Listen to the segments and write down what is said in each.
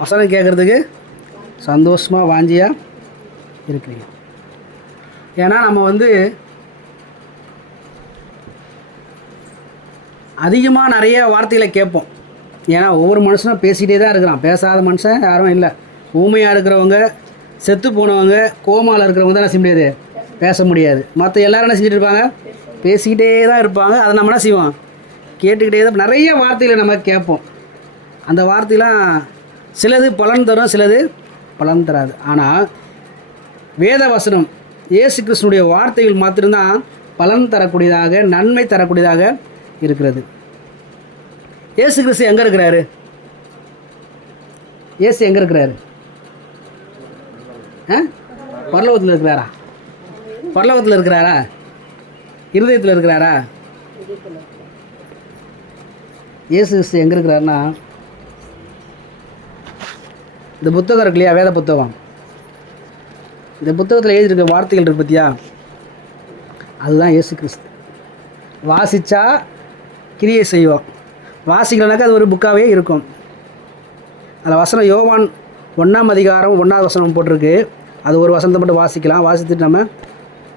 வசனம் கேட்குறதுக்கு சந்தோஷமாக வாஞ்சியாக இருக்கிறீங்க. ஏன்னா நம்ம வந்து அதிகமாக நிறைய வார்த்தைகளை கேட்போம். ஏன்னா ஒவ்வொரு மனுஷனும் பேசிகிட்டே தான் இருக்கிறான். பேசாத மனுஷன் யாரும் இல்லை. ஊமையாக இருக்கிறவங்க, செத்து போனவங்க, கோமாவில் இருக்கிறவங்க தான் என்ன செய்ய முடியாது, பேச முடியாது. மற்ற எல்லோரும் என்ன செஞ்சுட்டு இருப்பாங்க, பேசிக்கிட்டே தான் இருப்பாங்க. அதை நம்ம என்ன செய்வோம், கேட்டுக்கிட்டே தான். நிறைய வார்த்தைகளை நம்ம கேட்போம். அந்த வார்த்தைலாம் சிலது பலன் தரும், சிலது பலன் தராது. ஆனால் வேத வசனம் இயேசு கிறிஸ்துனுடைய வார்த்தைகள் மாத்திரம்தான் பலன் தரக்கூடியதாக, நன்மை தரக்கூடியதாக இருக்கிறது. இயேசு கிறிஸ்து எங்கே இருக்கிறாரு? இயேசு எங்கே இருக்கிறாரு? பரலோகத்தில் இருக்கிறாரா? பரலோகத்தில் இருக்கிறாரா? இருதயத்தில் இருக்கிறாரா? இயேசு கிறிஸ்து எங்கே இருக்கிறாருன்னா, இந்த புத்தகம் இருக்கு இல்லையா, வேத புத்தகம், இந்த புத்தகத்தில் எழுதியிருக்க வார்த்தைகள் இருக்கு பார்த்தியா, அதுதான் இயேசு கிறிஸ்து. வாசித்தா கிரியை செய்வோம், வாசிக்கலனாக்கா அது ஒரு புக்காகவே இருக்கும். அதில் வசனம் யோவான் 1ஆம் அதிகாரம் 1ஆவது வசனம் போட்டிருக்கு. அது ஒரு வசனத்தை மட்டும் வாசிக்கலாம். வாசித்துட்டு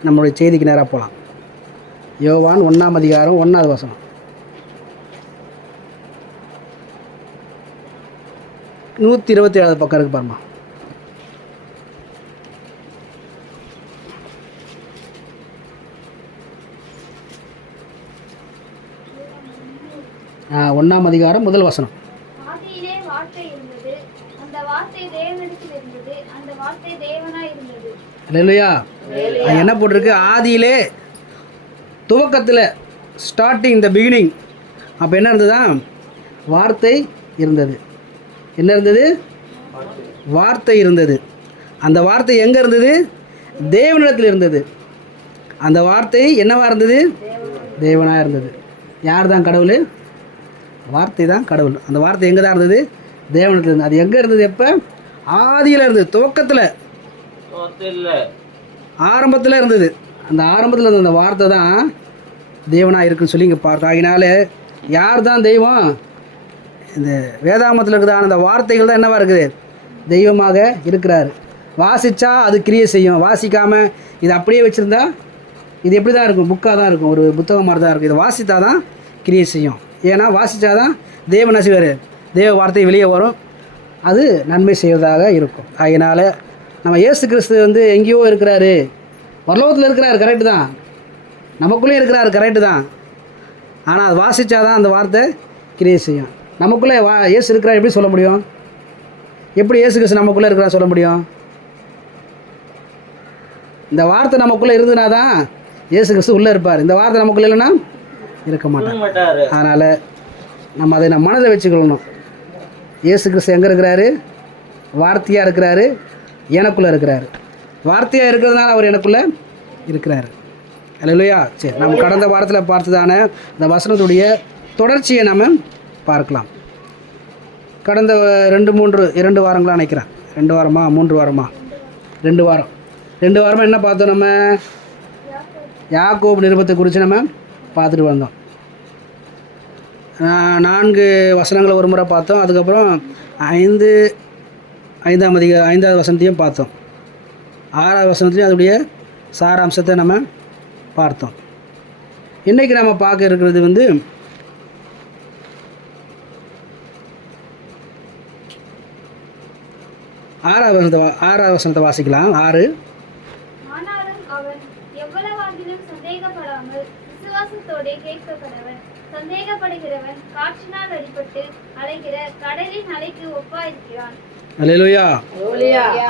நம்மளுடைய செய்திக்கு நேராக போகலாம். யோவான் 1ஆம் அதிகாரம் 1ஆவது வசனம். 127 பக்கம் இருக்கு பாருமா. ஒன்றாம் அதிகாரம் முதல் வசனம். அல்லேலூயா. என்ன போட்டிருக்கு? ஆதியிலே, துவக்கத்தில், ஸ்டார்டிங், த பிகினிங். அப்போ என்ன இருந்ததா? வார்த்தை இருந்தது. என்ன இருந்தது? வார்த்தை இருந்தது. அந்த வார்த்தை எங்கே இருந்தது? தேவனிடத்தில் இருந்தது. அந்த வார்த்தை என்னவா இருந்தது? தேவனாக இருந்தது. யார் தான் கடவுள்? வார்த்தை தான் கடவுள். அந்த வார்த்தை எங்கே தான் இருந்தது? தேவனிடத்தில் இருந்தது. அது எங்கே இருந்தது? எப்போ? ஆதியில் இருந்தது, துவக்கத்தில், ஆரம்பத்தில் இருந்தது. அந்த ஆரம்பத்தில் இருந்த அந்த வார்த்தை தான் தேவனாக இருக்குன்னு சொல்லி இங்கே பார்த்தோம். அதனால யார் தான் தெய்வம்? இந்த வேதாகமத்தில் இருக்கிற அந்த வார்த்தைகள் தான் என்னவாக இருக்குது? தெய்வமாக இருக்கிறார். வாசித்தா அது கிரியை செய்யும். வாசிக்காமல் இது அப்படியே வச்சுருந்தா இது எப்படி தான் இருக்கும்? புக்காக தான் இருக்கும், ஒரு புத்தகம் மாதிரி தான் இருக்கும். இதை வாசித்தா தான் கிரியை செய்யும். ஏன்னா வாசித்தா தான் தேவன் நசுவார், தேவ வார்த்தை வெளியே வரும், அது நன்மை செய்வதாக இருக்கும். அதனால் நம்ம இயேசு கிறிஸ்து வந்து எங்கேயோ இருக்கிறாரு, பரலோகத்தில் இருக்கிறாரு, கரெக்டு தான், நமக்குள்ளே இருக்கிறாரு, கரெக்டு தான். ஆனால் அது வாசித்தா தான் அந்த வார்த்தை கிரியை செய்யும். நமக்குள்ளே இயேசு இருக்கிறார் எப்படி சொல்ல முடியும்? எப்படி இயேசு கிறிஸ்து நமக்குள்ளே இருக்கிறார் சொல்ல முடியும்? இந்த வார்த்தை நமக்குள்ளே இருந்ததுனா தான் இயேசு கிறிஸ்து உள்ளே இருப்பார். இந்த வார்த்தை நமக்குள்ளே இல்லைன்னா இருக்க மாட்டார். அதனால் நம்ம அதை நம்ம மனதை வச்சுக்கொள்ளணும். இயேசு கிறிஸ்து எங்கே இருக்கிறாரு? வார்த்தையாக இருக்கிறாரு, எனக்குள்ளே இருக்கிறாரு. வார்த்தையாக இருக்கிறதுனால அவர் எனக்குள்ளே இருக்கிறாரு. அல்லேலூயா. சரி, நம்ம கடந்த வாரத்தில் பார்த்ததான இந்த வசனத்துடைய தொடர்ச்சியை நம்ம பார்க்கலாம். கடந்த 2 வாரங்களாக நினைக்கிறேன். 2 வாரமா 3 வாரமா? 2 வாரம். 2 வாரமாக என்ன பார்த்தோம்? நம்ம யாக்கோபு நிருபத்தை குறித்து நம்ம பார்த்துட்டு வந்தோம். 4 வசனங்களை ஒரு முறை பார்த்தோம். அதுக்கப்புறம் 5ஆவது வசனத்தையும் பார்த்தோம். 6ஆவது வசனத்துலையும் அதோடைய சாராம்சத்தை நம்ம பார்த்தோம். இன்றைக்கி நம்ம பார்க்க இருக்கிறது வந்து 6ஆவது வசனத்தை வாசிக்கலாம். 6. அல்லேலூயா.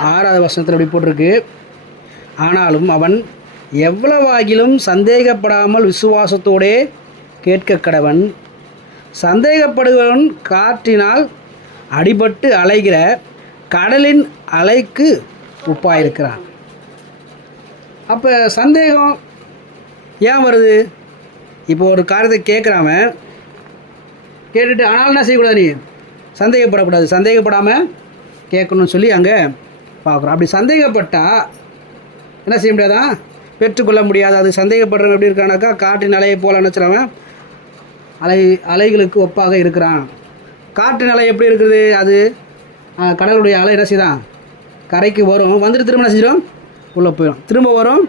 6ஆவது வசனத்தில் எப்படி போட்டிருக்கு? ஆனாலும் அவன் எவ்வளவாகிலும் சந்தேகப்படாமல் விசுவாசத்தோடே கேட்க கடவன். சந்தேகப்படுகிறவன் காற்றினால் அடிபட்டு அலைகிற கடலின் அலைக்கு ஒப்பாயிருக்கிறான். அப்போ சந்தேகம் ஏன் வருது? இப்போ ஒரு காரியத்தை கேட்குறாமன், கேட்டுட்டு ஆனாலும் என்ன செய்யக்கூடாது? நீ சந்தேகப்படக்கூடாது, சந்தேகப்படாமல் கேட்கணும்னு சொல்லி அங்கே பார்க்குறோம். அப்படி சந்தேகப்பட்டால் என்ன செய்ய முடியாதான்? பெற்றுக்கொள்ள முடியாது. அது சந்தேகப்படுறவன் எப்படி இருக்கானாக்கா, காற்றின் அலையை போல் நினச்சிறவன் அலைகளுக்கு ஒப்பாக இருக்கிறான். காற்றின் அலை எப்படி இருக்குது? அது கடலுடைய அலை என்ன செய்தான் கரைக்கு வரும், வந்துட்டு திரும்ப என்ன செஞ்சிடும் உள்ளே போயிடும், திரும்ப வரும்,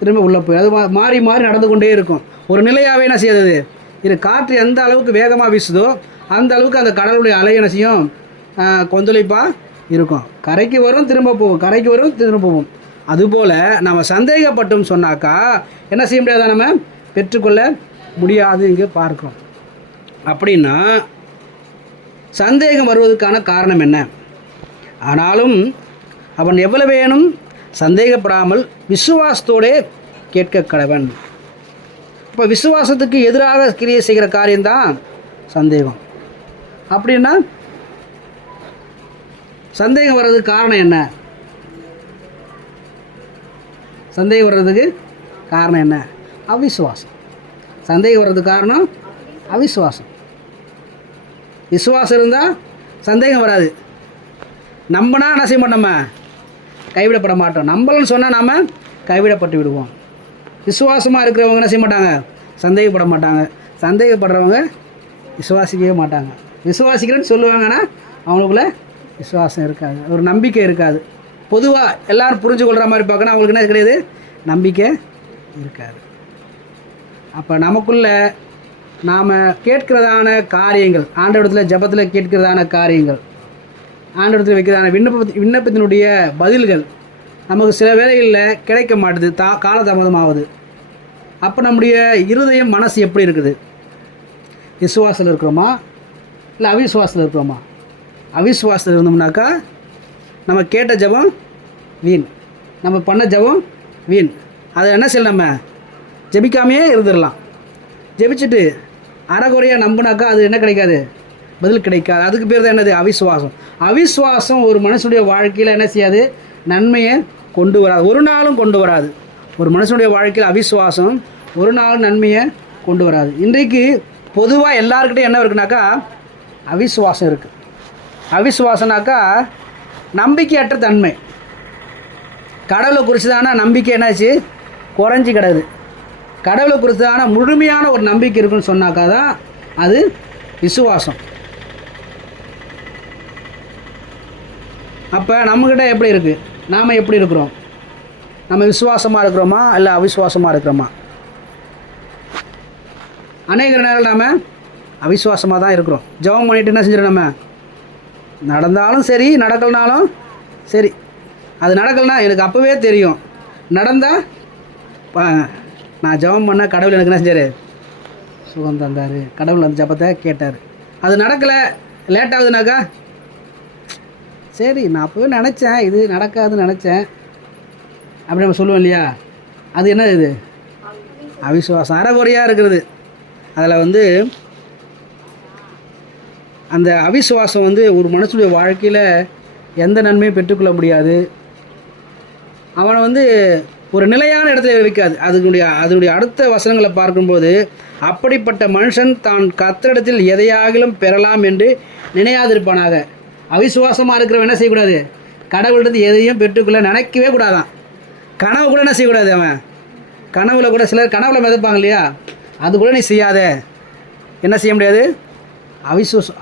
திரும்ப உள்ளே போயிடும். அது மாறி மாறி நடந்து கொண்டே இருக்கும். ஒரு நிலையாகவே என்ன செய்யாது இது. காற்று எந்த அளவுக்கு வேகமாக வீசுதோ அந்த அளவுக்கு அந்த கடலுடைய அலை என்ன செய்யும் கொந்தளிப்பாக இருக்கும். கரைக்கு வரும், திரும்ப போகும், கரைக்கு வரும், திரும்ப போகும். அதுபோல் நம்ம சந்தேகப்பட்டோம் சொன்னாக்கா என்ன செய்ய முடியாதா, நம்ம பெற்றுக்கொள்ள முடியாது இங்கே பார்க்குறோம். அப்படின்னா சந்தேகம் வருவதற்கான காரணம் என்ன? ஆனாலும் அவன் எவ்வளவேனும் சந்தேகப்படாமல் விசுவாசத்தோடே கேட்க கடவன். இப்போ விசுவாசத்துக்கு எதிராக கிரியை செய்கிற காரியம்தான் சந்தேகம். அப்படின்னா சந்தேகம் வர்றதுக்கு காரணம் என்ன? சந்தேகம் வர்றதுக்கு காரணம் என்ன? அவிசுவாசம். சந்தேகம் வர்றதுக்கு காரணம் அவிசுவாசம். விசுவாசம் இருந்தால் சந்தேகம் வராது. நம்பினா என்ன செய்ய மாட்டோம், நம்ம கைவிடப்பட மாட்டோம். நம்பலன்னு சொன்னால் நாம் கைவிடப்பட்டு விடுவோம். விசுவாசமாக இருக்கிறவங்க என்ன செய்ய மாட்டாங்க, சந்தேகப்பட மாட்டாங்க. சந்தேகப்படுறவங்க விசுவாசிக்கவே மாட்டாங்க. விசுவாசிக்கிறேன்னு சொல்லுவாங்கன்னா அவங்களுக்குள்ள விசுவாசம் இருக்காது, ஒரு நம்பிக்கை இருக்காது. பொதுவாக எல்லோரும் புரிஞ்சு கொள்கிற மாதிரி பார்க்கணும், அவங்களுக்கு என்ன கிடையாது, நம்பிக்கை இருக்காது. அப்போ நமக்குள்ள நாம் கேட்கிறதான காரியங்கள், ஆண்டவரிடத்தில் ஜெபத்தில் கேட்கிறதான காரியங்கள், ஆண்டவரிடத்தில் வைக்கிறதான விண்ணப்பத்தினுடைய பதில்கள் நமக்கு சில வேளைகளில் கிடைக்க மாட்டுது, காலதாமதமாகுது. அப்போ நம்முடைய இருதயம் மனசு எப்படி இருக்குது? விசுவாசத்தில் இருக்கிறோமா இல்லை அவிசுவாசத்தில் இருக்கிறோமா? அவிசுவாசத்தில் இருந்தோம்னாக்கா நம்ம கேட்ட ஜெபம் வீண், நம்ம பண்ண ஜெபம் வீண். அதை என்ன செய்யலாம், நம்ம ஜெபிக்காமையே இருந்துடலாம். ஜெபிச்சுட்டு அறகுறையாக நம்பினாக்கா அது என்ன கிடைக்காது, பதில் கிடைக்காது. அதுக்கு பேர் தான் என்னது, அவிசுவாசம். அவிசுவாசம் ஒரு மனுஷனுடைய வாழ்க்கையில் என்ன செய்யாது, நன்மையை கொண்டு வராது, ஒரு நாளும் கொண்டு வராது. ஒரு மனுஷனுடைய வாழ்க்கையில் அவிசுவாசம் ஒரு நாள் நன்மையை கொண்டு வராது. இன்றைக்கு பொதுவாக எல்லாருக்கிட்டையும் என்ன இருக்குனாக்கா அவிசுவாசம் இருக்குது. அவிசுவாசம்னாக்கா நம்பிக்கையற்ற தன்மை. கடவுளை குறித்துதான நம்பிக்கை என்னாச்சு, குறைஞ்சி கிடக்குது. கடவுளை குறித்துதான முழுமையான ஒரு நம்பிக்கை இருக்குன்னு சொன்னாக்கா தான் அது விசுவாசம். அப்போ நம்மக்கிட்ட எப்படி இருக்குது, நாம் எப்படி இருக்கிறோம்? நம்ம விசுவாசமாக இருக்கிறோமா இல்லை அவிசுவாசமாக இருக்கிறோமா? அநேக நேரம் நாம் அவிசுவாசமாக தான் இருக்கிறோம். ஜெபம் பண்ணிட்டு என்ன செஞ்சிடும், நம்ம நடந்தாலும் சரி நடக்கலனாலும் சரி, அது நடக்கலைன்னா எனக்கு அப்போவே தெரியும். நடந்தால் நான் ஜெபம் பண்ண கடவுள் எனக்கு என்ன செஞ்சார், சுகம் தந்தார், கடவுள் அந்த ஜெபத்தை கேட்டார். அது நடக்கலை, லேட்டாகுதுனாக்கா சரி நான் அப்போவே நினச்சேன் இது நடக்காதுன்னு நினச்சேன் அப்படி நம்ம சொல்லுவோம் இல்லையா? அது என்ன, இது அவிசுவாசம், அறகுறையாக இருக்கிறது. அதில் அந்த அவிசுவாசம் ஒரு மனுஷனுடைய வாழ்க்கையில் எந்த நன்மையும் பெற்றுக்கொள்ள முடியாது. அவனை ஒரு நிலையான இடத்துல வைக்காது. அதனுடைய அடுத்த வசனங்களை பார்க்கும்போது, அப்படிப்பட்ட மனுஷன் தான் கர்த்தரிடத்தில் எதையாகிலும் பெறலாம் என்று நினையாதிருப்பானாக. அவிசுவாசமாக இருக்கிறவன் என்ன செய்யக்கூடாது, கடவுள்கிட்ட எதையும் பெற்றுக்கொள்ள நினைக்கவே கூடாதான். கனவு கூட என்ன செய்யக்கூடாது. அவன் கனவுல கூட, சிலர் கனவுல மிதப்பாங்க இல்லையா, அது கூட நீ செய்யாத. என்ன செய்ய முடியாது,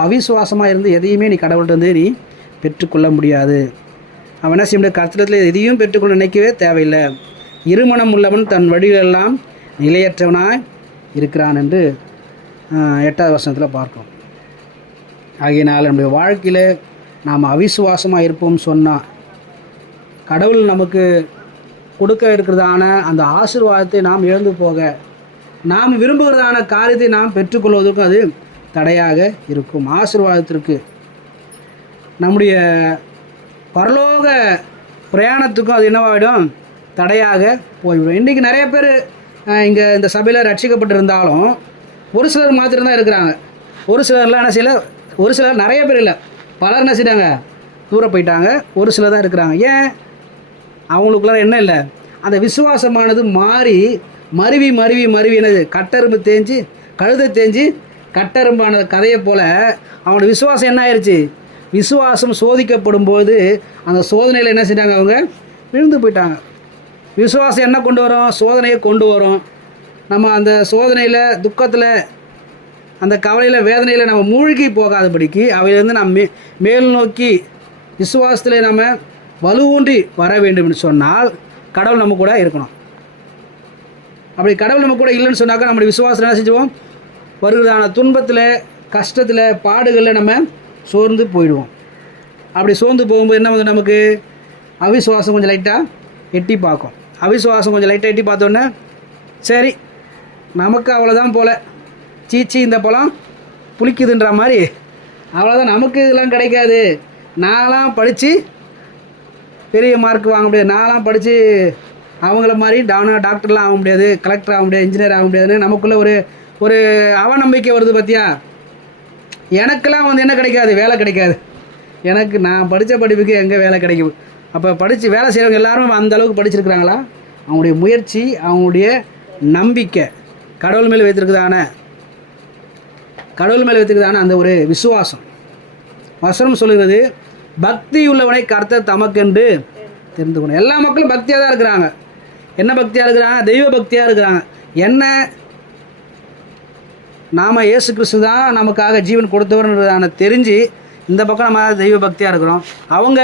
அவிசுவாசமாக இருந்து எதையுமே நீ கடவுள்கிட்ட நீ பெற்றுக்கொள்ள முடியாது. அவன் என்ன செய்ய முடியாது, கர்த்தரிடத்தில் எதையும் பெற்றுக்கொள்ள நினைக்கவே தேவையில்லை. இருமனம் உள்ளவன் தன் வழிகளெல்லாம் நிலையற்றவனாய் இருக்கிறான் என்று 8வது வசனத்தில் பார்க்கிறோம். ஆகையினால் நம்முடைய வாழ்க்கையில் நாம் அவிசுவாசமாக இருப்போம் சொன்னால், கடவுள் நமக்கு கொடுக்க இருக்கிறதான அந்த ஆசீர்வாதத்தை நாம் இழந்து போக, நாம் விரும்புகிறதான காரியத்தை நாம் பெற்றுக்கொள்வதற்கும் அது தடையாக இருக்கும். ஆசீர்வாதத்திற்கு, நம்முடைய பரலோக பிரயாணத்துக்கும் அது என்னவாகிடும், தடையாக போய்விடும். இன்றைக்கி நிறைய பேர் இங்கே இந்த சபையில் ரட்சிக்கப்பட்டிருந்தாலும் ஒரு சிலர் மாத்திரம்தான் இருக்கிறாங்க. ஒரு சிலர்லாம் என்ன செய்யலை, ஒரு சிலர், நிறைய பேர் இல்லை, பலர் என்ன செய்கிறாங்க, தூர போயிட்டாங்க. ஒரு சிலர் தான் இருக்கிறாங்க. ஏன்? அவங்களுக்குள்ள என்ன இல்லை, அந்த விசுவாசமானது மருவி என்னது, கட்டெரும்பு தேஞ்சு கழுதை தேஞ்சு கட்டெரும்பான கதையை போல் அவனோட விசுவாசம் என்ன ஆயிடுச்சு, விசுவாசம் சோதிக்கப்படும் போது அந்த சோதனையில் என்ன செஞ்சாங்க, அவங்க விழுந்து போயிட்டாங்க. விசுவாசம் என்ன கொண்டு வரும், சோதனையை கொண்டு வரும். நம்ம அந்த சோதனையில், துக்கத்தில், அந்த கவலையில், வேதனையில் நம்ம மூழ்கி போகாதபடிக்கு அவையிலேருந்து நம்ம மேல் நோக்கி விசுவாசத்தில் நம்ம வலுவூன்றி வர வேண்டும் என்று சொன்னால் கடவுள் நம்ம கூட இருக்கணும். அப்படி கடவுள் நம்ம கூட இல்லைன்னு சொன்னாக்கா நம்முடைய விசுவாசத்தில் என்ன செஞ்சுவோம்? வருகிறதான துன்பத்தில், கஷ்டத்தில், பாடுகளில் நம்ம சோர்ந்து போயிடுவோம். அப்படி சோர்ந்து போகும்போது என்ன வந்து நமக்கு அவிசுவாசம் கொஞ்சம் லைட்டாக எட்டி பார்க்கும். அவிசுவாசம் கொஞ்சம் லைட்டாக எட்டி பார்த்தோன்னே சரி நமக்கு அவ்வளோதான் போல், சீச்சி இந்த பழம் புளிக்குதுன்ற மாதிரி அவ்வளோதான், நமக்கு இதெல்லாம் கிடைக்காது, நான்லாம் படித்து பெரிய மார்க் வாங்க முடியாது, நான்லாம் படித்து அவங்கள மாதிரி டாக்டர்லாம் ஆக முடியாது, கலெக்டர் ஆக முடியாது, இன்ஜினியர் ஆக முடியாதுன்னு நமக்குள்ளே ஒரு அவநம்பிக்கை வருது பார்த்தியா. எனக்கெல்லாம் வந்து என்ன கிடைக்காது? வேலை கிடைக்காது. எனக்கு நான் படித்த படிப்புக்கு எங்கே வேலை கிடைக்கும்? அப்போ படித்து வேலை செய்கிறவங்க எல்லாரும் அந்தளவுக்கு படிச்சிருக்கிறாங்களா? அவங்களுடைய முயற்சி, அவங்களுடைய நம்பிக்கை, கடவுள் மேலே வைத்திருக்குதான அந்த ஒரு விசுவாசம். வசனம் சொல்லுகிறது, பக்தி உள்ளவனை கர்த்தர் தமக்கென்று தெரிந்து கொண்டு. எல்லா மக்களும் பக்தியாக தான் இருக்கிறாங்க. என்ன பக்தியாக இருக்கிறாங்க? தெய்வ பக்தியாக இருக்கிறாங்க. என்ன, நாம் இயேசு கிறிஸ்து தான் நமக்காக ஜீவன் கொடுத்தவர்ன்றதான தெரிஞ்சு இந்த பக்கம் நம்ம தெய்வ பக்தியாக இருக்கிறோம். அவங்க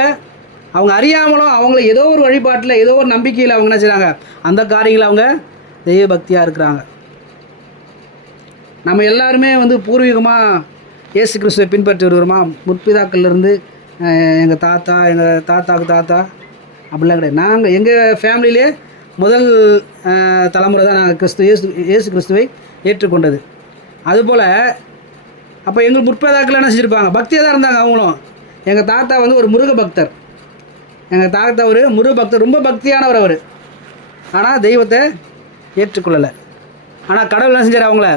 அறியாமலும் அவங்கள ஏதோ ஒரு வழிபாட்டில், ஏதோ ஒரு நம்பிக்கையில் அவங்க என்ன செய்கிறாங்க? அந்த காரியங்களை அவங்க தெய்வ பக்தியாக இருக்கிறாங்க. நம்ம எல்லாருமே வந்து பூர்வீகமாக இயேசு கிறிஸ்துவை பின்பற்றி வருகிறோமா? முற்பிதாக்கள்லேருந்து எங்கள் தாத்தாவுக்கு தாத்தா அப்படிலாம் கிடையாது. எங்கள் ஃபேமிலியிலே முதல் தலைமுறை தான் நாங்கள் இயேசு கிறிஸ்துவை ஏற்றுக்கொண்டது. அதுபோல் அப்போ எங்கள் முற்பிதாக்கள் என்ன செஞ்சுருப்பாங்க? பக்தியாக தான் இருந்தாங்க அவங்களும். எங்கள் தாத்தா வந்து ஒரு முருக பக்தர். ரொம்ப பக்தியானவர் அவர். ஆனால் தெய்வத்தை ஏற்றுக்கொள்ளலை. ஆனால் கடவுள் என்ன செஞ்சார்? அவங்கள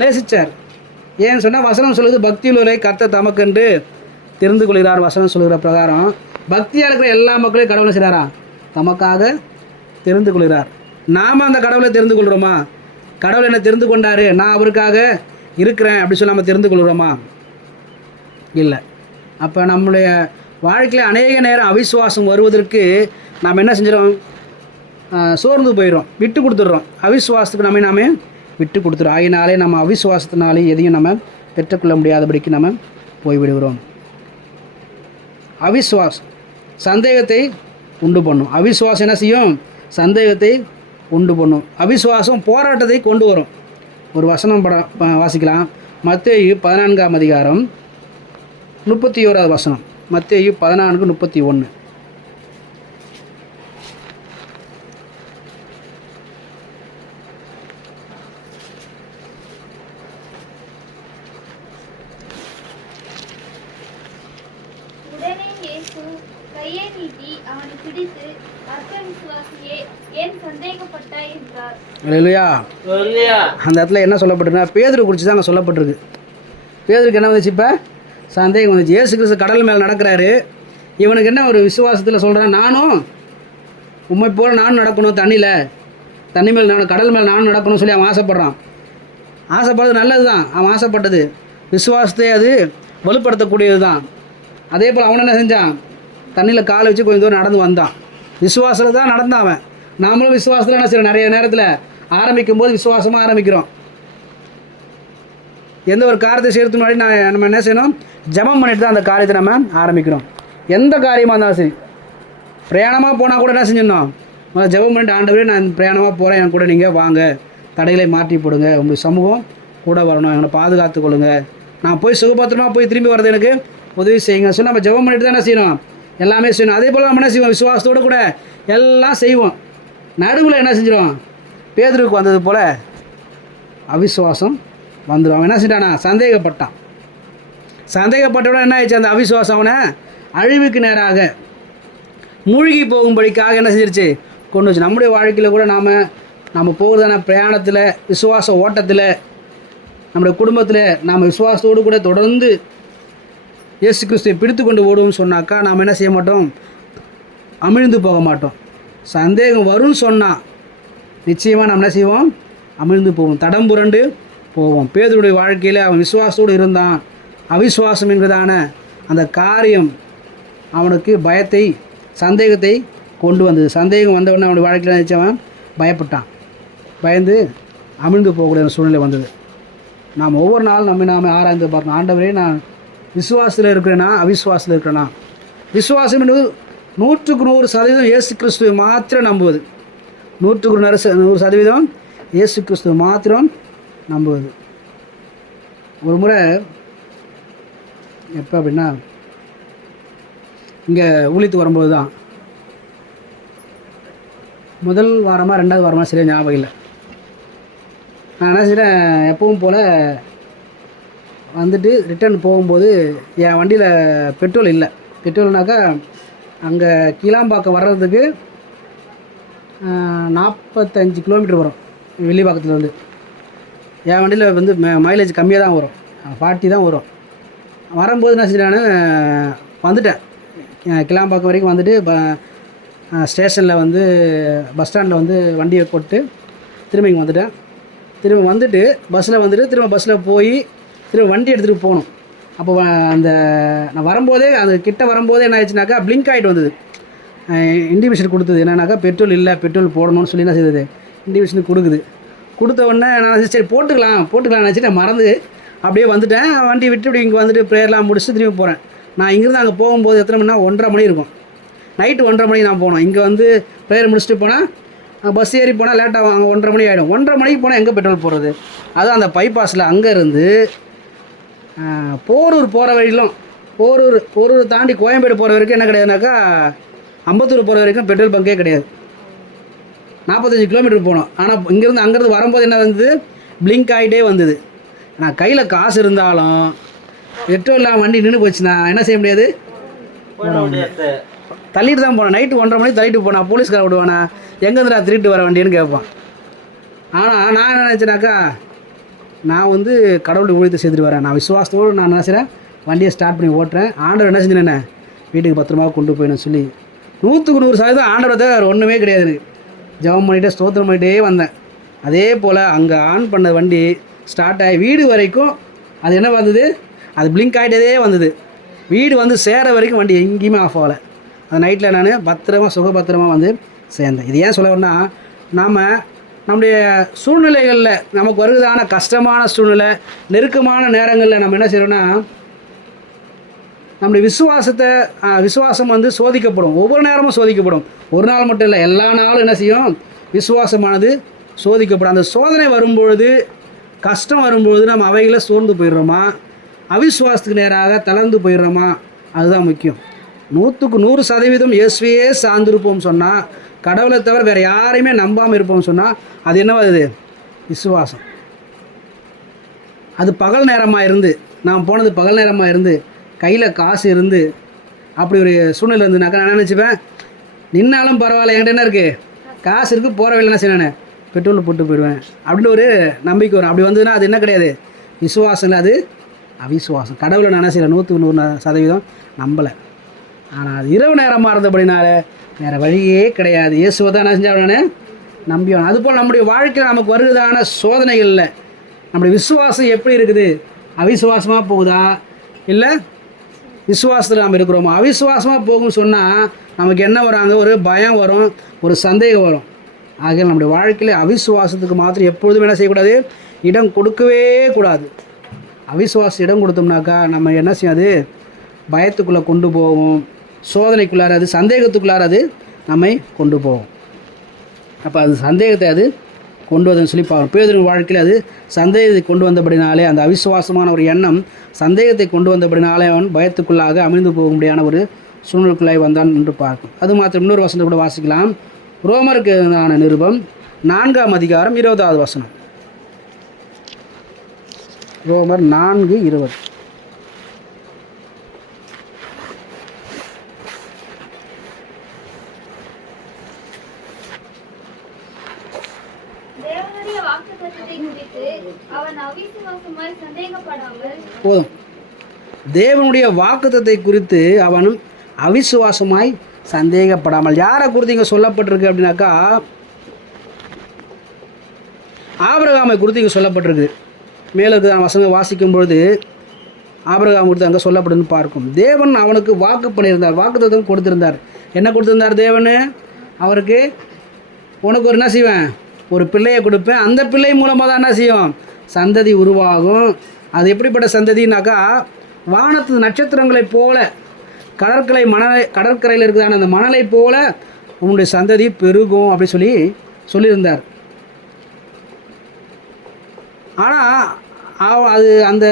நேசித்தார். ஏன்னு சொன்னால் வசனம் சொல்லுது, பக்தியுள்ளவரை கர்த்தர் தமக்கென்று தெரிந்து கொள்கிறார். வசனம் சொல்லுகிற பிரகாரம் பக்தியாக இருக்கிற எல்லா மக்களையும் கடவுளை செய்கிறாரா? தமக்காக தெரிந்து கொள்கிறார். நாம் அந்த கடவுளை தெரிந்து கொள்கிறோமா? கடவுள் என்ன தெரிந்து கொண்டார், நான் அவருக்காக இருக்கிறேன் அப்படி சொல்லி நம்ம தெரிந்து கொள்கிறோமா? இல்லை. அப்போ நம்முடைய வாழ்க்கையில் அநேக நேரம் அவிசுவாசம் வருவதற்கு நாம் என்ன செஞ்சிடறோம்? சோர்ந்து போயிடும், விட்டு கொடுத்துட்றோம். அவிசுவாசத்துக்கு நாமே விட்டு கொடுத்துரும். ஆகினாலே நம்ம அவிசுவாசத்தினாலே எதையும் நம்ம பெற்றுக்கொள்ள முடியாதபடிக்கு நம்ம போய்விடுகிறோம். அவிசுவாசம் சந்தேகத்தை உண்டு பண்ணும். அவிசுவாசம் என்ன செய்யும்? சந்தேகத்தை உண்டு பண்ணும். அவிசுவாசம் போராட்டத்தை கொண்டு வரும். ஒரு வசனம் வாசிக்கலாம். மத்தேயு 14ஆம் அதிகாரம் 31வது வசனம். மத்தேயு 14:31. உடனே இயேசு கையை நீட்டி அவனை பிடித்து, அற்ப விசுவாசியே, ஏன் சந்தேகப்பட்டாய் என்றார். அல்லேலூயா. அந்த இடத்துல என்ன சொல்லப்பட்டிருக்குன்னா, பேதுரு குறித்து தான் அங்கே சொல்லப்பட்டிருக்கு. பேதுருக்கு என்ன வந்துச்சு? இப்போ சந்தேகம் வந்துச்சு. இயேசு கிறிஸ்து கடல் மேலே நடக்கிறாரு. இவனுக்கு என்ன ஒரு விசுவாசத்தில் சொல்கிறான், நானும் உண்மை போல் நானும் நடக்கணும், தண்ணி மேல் நானும், கடல் மேலே நானும் நடக்கணும்னு சொல்லி அவன் ஆசைப்பட்றான். ஆசைப்படுறது நல்லது தான். அவன் ஆசைப்பட்டது விசுவாசத்தை அது வலுப்படுத்தக்கூடியது தான். அதே போல் அவன் என்ன செஞ்சான்? தண்ணியில் காலை வச்சு கொஞ்சம் தூரம் நடந்து வந்தான். விசுவாசத்தில் தான் நடந்தான் அவன். நாமளும் விசுவாசத்தில் என்ன செய்யறோம்? நிறைய நேரத்தில் ஆரம்பிக்கும் போது விசுவாசமாக ஆரம்பிக்கிறோம். எந்த ஒரு காரியத்தை செய்கிறதுக்கு முன்னாடி நம்ம என்ன செய்யணும்? ஜெபம் பண்ணிட்டு தான் அந்த காரியத்தை நம்ம ஆரம்பிக்கிறோம். எந்த காரியமாக இருந்தாலும் சரி, பிரயாணமாக போனால் கூட என்ன செஞ்சிடணும்? ஜெபம் பண்ணிட்டு, ஆண்டவரே நான் பிரயாணமாக போகிறேன், என் கூட நீங்கள் வாங்க, தடைகளை மாற்றி போடுங்க, உங்கள் சமூகம் கூட வரணும், எங்களை பாதுகாத்து கொள்ளுங்க, நான் போய் சுகபத்திரமாக போய் திரும்பி வரது எனக்கு உதவி செய்யுங்க சொல்லி நம்ம ஜெபம் பண்ணிட்டு தான் என்ன செய்யணும்? எல்லாமே செய்யணும். அதே போல் நம்ம என்ன செய்வோம்? விசுவாசத்தோடு கூட எல்லாம் செய்வோம். நடுவில் என்ன செஞ்சிடும்? பேதுருக்கு வந்தது போல் அவிசுவாசம் வந்துடும். அவன் என்ன செஞ்சானா? சந்தேகப்பட்டவுடன் என்ன ஆயிடுச்சு? அந்த அவிசுவாசம் அவனை அழிவுக்கு நேராக மூழ்கி போகும்படிக்காக என்ன செஞ்சிருச்சு? கொண்டு வச்சு. நம்முடைய வாழ்க்கையில் கூட நாம் போகிறதான பிரயாணத்தில், விசுவாச ஓட்டத்தில், நம்முடைய குடும்பத்தில் நாம் விசுவாசத்தோடு கூட தொடர்ந்து இயேசு கிறிஸ்துவை பிடித்து கொண்டு ஓடுவோம்னு சொன்னாக்கா நாம் என்ன செய்ய மாட்டோம்? அமிழ்ந்து போக மாட்டோம். சந்தேகம் வரும்னு சொன்னால் நிச்சயமாக நம்ம என்ன செய்வோம்? அமிழ்ந்து போவோம், தடம் புரண்டு போவோம். பேதுருடைய வாழ்க்கையில் அவன் விசுவாசத்தோடு இருந்தான். அவிசுவாசம் என்கிறதான அந்த காரியம் அவனுக்கு பயத்தை, சந்தேகத்தை கொண்டு வந்தது. சந்தேகம் வந்தவுடனே அவனுடைய வாழ்க்கையில் நினச்சவன் பயப்பட்டான். பயந்து அமிழ்ந்து போகக்கூடிய சூழ்நிலை வந்தது. நாம் ஒவ்வொரு நாளும் நாம் ஆராய்ந்து பார்க்கணும். ஆண்டவரே, நான் விசுவாசத்தில் இருக்கிறேனா, அவிசுவாசத்தில் இருக்கிறேனா? விசுவாசம் என்பது 100% இயேசு கிறிஸ்துவை மாத்திரம் நம்புவது. 100% இயேசு கிறிஸ்துவை மாத்திரம் நம்புவது. ஒரு முறை எப்போ அப்படின்னா, இங்கே ஊழித்து வரும்போது தான், முதல் வாரமாக 2வது வாரமாக சரியாக ஞாபகம் இல்லை. நான் என்ன செய்கிறேன், எப்பவும் போல் வந்துட்டு ரிட்டர்ன் போகும்போது என் வண்டியில் பெட்ரோல் இல்லை. பெட்ரோல்னாக்கா அங்கே கீழாம்பாக்கம் வர்றதுக்கு 45 கிலோமீட்டர் வரும் வெள்ளிப்பாக்கத்துலேருந்து. என் வண்டியில் வந்து மைலேஜ் கம்மியாக தான் வரும், 40 தான் வரும். வரும்போது என்ன செஞ்சேன், வந்துட்டேன் கிளாம்பாக்கம் வரைக்கும். வந்துட்டு ஸ்டேஷனில் வந்து பஸ் ஸ்டாண்டில் வந்து வண்டியை போட்டு திரும்ப இங்கே வந்துட்டேன். திரும்ப வந்துட்டு பஸ்ஸில் வந்துட்டு திரும்ப பஸ்ஸில் போய் திரும்ப வண்டி எடுத்துகிட்டு போகணும். அப்போ அந்த நான் வரும்போதே அந்த கிட்ட வரும்போதே என்ன ஆயிடுச்சுனாக்கா பிளிங்க் ஆகிட்டு வந்தது. இண்டிகேஷன் கொடுத்தது என்னன்னாக்கா பெட்ரோல் இல்லை, பெட்ரோல் போடணும்னு சொல்லி என்ன செய்தது, இண்டிகேஷன் கொடுக்குது. கொடுத்த உடனே நான் சரி போட்டுக்கலாம் நினச்சிட்டு நான் மறந்து அப்படியே வந்துட்டேன். வண்டி விட்டு இப்படி இங்கே வந்துட்டு ப்ரேயர்லாம் முடிச்சுட்டு திரும்பி போகிறேன். நான் இங்கேருந்து அங்கே போகும்போது எத்தனை மணினா 1:30 மணி இருக்கும். நைட்டு 1:30 மணிக்கு நான் போனோம். இங்கே வந்து ப்ரேயர் முடிச்சுட்டு போனால் பஸ் ஏறி போனால் லேட்டாகும், அங்கே 1:30 மணி ஆகிடும். 1:30 மணிக்கு போனால் எங்கே பெட்ரோல் போடுறது? அதுவும் அந்த பைபாஸில் அங்கேருந்து போரூர் போகிற வரையிலும், போரூர் தாண்டி கோயம்பேடு போகிற வரைக்கும் என்ன கிடையாதுனாக்கா, அம்பத்தூர் போகிற வரைக்கும் பெட்ரோல் பங்கே கிடையாது. 45 கிலோமீட்டர் போனோம். ஆனால் அங்கேருந்து வரும்போது என்ன வந்தது, பிளிங்க் ஆகிட்டே வந்தது. நான் கையில் காசு இருந்தாலும் பெட்ரோல் இல்லாமல் வண்டி நின்று போச்சுன்னா என்ன செய்ய முடியாது, தள்ளிட்டு தான் போனேன். நைட்டு 1:30 மணிக்கு தள்ளிட்டு போனால் போலீஸ்கார விடுவானா, எங்கேருந்துடா திருட்டு வர வண்டின்னு கேட்பான். ஆனால் நான் என்ன நினச்சேனாக்கா, நான் வந்து கடவுளை ஊழியத்தை செய்துட்டு வரேன். நான் விசுவாசத்தோடு நான் என்ன செய்கிறேன், வண்டியை ஸ்டார்ட் பண்ணி ஓட்டுறேன். ஆண்டவர் என்ன செஞ்சேன், வீட்டுக்கு பத்திரமா கொண்டு போயிடணும் சொல்லி 100% ஆண்டவரை தவிர வேறு ஒன்றுமே கிடையாது. எனக்கு ஜெபம் பண்ணிகிட்டே ஸ்தோத்திரம் பண்ணிகிட்டே வந்தேன். அதே போல் அங்கே ஆன் பண்ண வண்டி ஸ்டார்ட் ஆகி வீடு வரைக்கும் அது என்ன வந்தது, அது பிளிங்க் ஆகிட்டே வந்தது. வீடு வந்து சேர வரைக்கும் வண்டி எங்கேயுமே ஆஃப் ஆகலை. அந்த நைட்டில் நான் சுகபத்திரமாக வந்து சேர்ந்தேன். இது ஏன் சொல்ல வரேன்னா, நாம் நம்முடைய சூழ்நிலைகளில் நமக்கு வருவதான கஷ்டமான சூழ்நிலை, நெருக்கமான நேரங்களில் நம்ம என்ன செய்கிறோன்னா, நம்முடைய விசுவாசம் வந்து சோதிக்கப்படும். ஒவ்வொரு நேரமும் சோதிக்கப்படும். ஒரு நாள் மட்டும் இல்லை, எல்லா நாளும் என்ன செய்யும், விசுவாசமானது சோதிக்கப்படும். அந்த சோதனை வரும்பொழுது, கஷ்டம் வரும்பொழுது நம்ம அவைகளை சோர்ந்து போயிடுறோமா, அவிசுவாசத்துக்கு நேராக தளர்ந்து போயிடுறோமா, அதுதான் முக்கியம். 100% இயேசுவையே சார்ந்திருப்போம் சொன்னால், கடவுளை தவிர வேறு யாரையுமே நம்பாமல் இருப்போம் சொன்னால், அது என்னவா அது, விசுவாசம். அது பகல் நேரமாக இருந்து, நான் போனது பகல் நேரமாக இருந்து, கையில் காசு இருந்து, அப்படி ஒரு சூழ்நிலை இருந்துனாக்கா நான் நினச்சிப்பேன், நின்னாலும் பரவாயில்ல, என்கிட்ட என்ன இருக்குது, காசு இருக்குது, போகிற வேலை என்ன செய்யணும், பெட்ரோல் போட்டு போயிடுவேன் அப்படின்னு ஒரு நம்பிக்கை வரும். அப்படி வந்ததுன்னா அது என்ன கிடையாது, விசுவாசம் இல்லை, அது அவிசுவாசம். கடவுளை நான் என்ன செய்யலை, 100% நம்பலை. ஆனால் அது இரவு நேரமாக இருந்தபடினால வேறு வழியே கிடையாது, இயேசுவை தான் என்ன செஞ்சால் நம்பியோம். அதுபோல் நம்முடைய வாழ்க்கையில் நமக்கு வருகிறதான சோதனைகளில் நம்முடைய விசுவாசம் எப்படி இருக்குது, அவிசுவாசமாக போகுதா இல்லை விசுவாசத்தில் நாம் இருக்கிறோமோ? அவிசுவாசமாக போகும்னு சொன்னால் நமக்கு என்ன வராங்க, ஒரு பயம் வரும், ஒரு சந்தேகம் வரும். ஆகையால் நம்முடைய வாழ்க்கையில் அவிசுவாசத்துக்கு மாத்திரம் எப்பொழுதும் என்ன செய்யக்கூடாது, இடம் கொடுக்கவே கூடாது. அவிசுவாசம் இடம் கொடுத்தோம்னாக்கா நம்ம என்ன செய்யாது, பயத்துக்குள்ளே கொண்டு போவோம், சோதனைக்குள்ளார அது, சந்தேகத்துக்குள்ளார அது நம்மை கொண்டு போவோம். அப்போ அது சந்தேகத்தை அது கொண்டு வந்ததுன்னு சொல்லி பார்க்கணும். பேதுருவின் வாழ்க்கையில் அது சந்தேகத்தை கொண்டு வந்தபடினாலே, அந்த அவிசுவாசமான ஒரு எண்ணம் சந்தேகத்தை கொண்டு வந்தபடினாலே அவன் பயத்துக்குள்ளாக அமிழ்ந்து போக முடியாத ஒரு சூழ்நிலைக்குள்ளாய் வந்தான் என்று பார்க்கும். அது மாத்திரம் இன்னொரு வசனத்தை கூட வாசிக்கலாம். ரோமருக்கு நிருபம் 4ஆம் அதிகாரம் 20வது வசனம். ரோமர் 4:20. தேவனுடைய வாக்குத்தத்தத்தை குறித்து அவன் அவிசுவாசமாய் சந்தேகப்படாமல், போதும். தேவனுடைய வாக்குத்தத்தை குறித்து அவன் அவிசுவாசமாய் சந்தேகப்படாமல். யாரை குறித்து இங்கே சொல்லப்பட்டிருக்கு அப்படின்னாக்கா, ஆபிரகாமை குறித்து இங்கே சொல்லப்பட்டிருக்கு. மேலே இருக்கிற வசனம் வாசிக்கும் பொழுது ஆபிரகாம் குறித்து அங்கே சொல்லப்படுதுன்னு பார்க்கும். தேவன் அவனுக்கு வாக்கு பண்ணியிருந்தார், வாக்குத்தத்தம் கொடுத்திருந்தார். என்ன கொடுத்திருந்தார் தேவன் அவருக்கு, உனக்கு ஒரு என்ன செய்வேன், ஒரு பிள்ளையை கொடுப்பேன், அந்த பிள்ளை மூலமாக தான் என்ன செய்யும், சந்ததி உருவாகும். அது எப்படிப்பட்ட சந்ததினாக்கா, வானத்து நட்சத்திரங்களைப் போல கடற்கரையில் இருக்கிறதான அந்த மணலை போல உன்னுடைய சந்ததி பெருகும் அப்படி சொல்லியிருந்தார். ஆனால் அது அந்த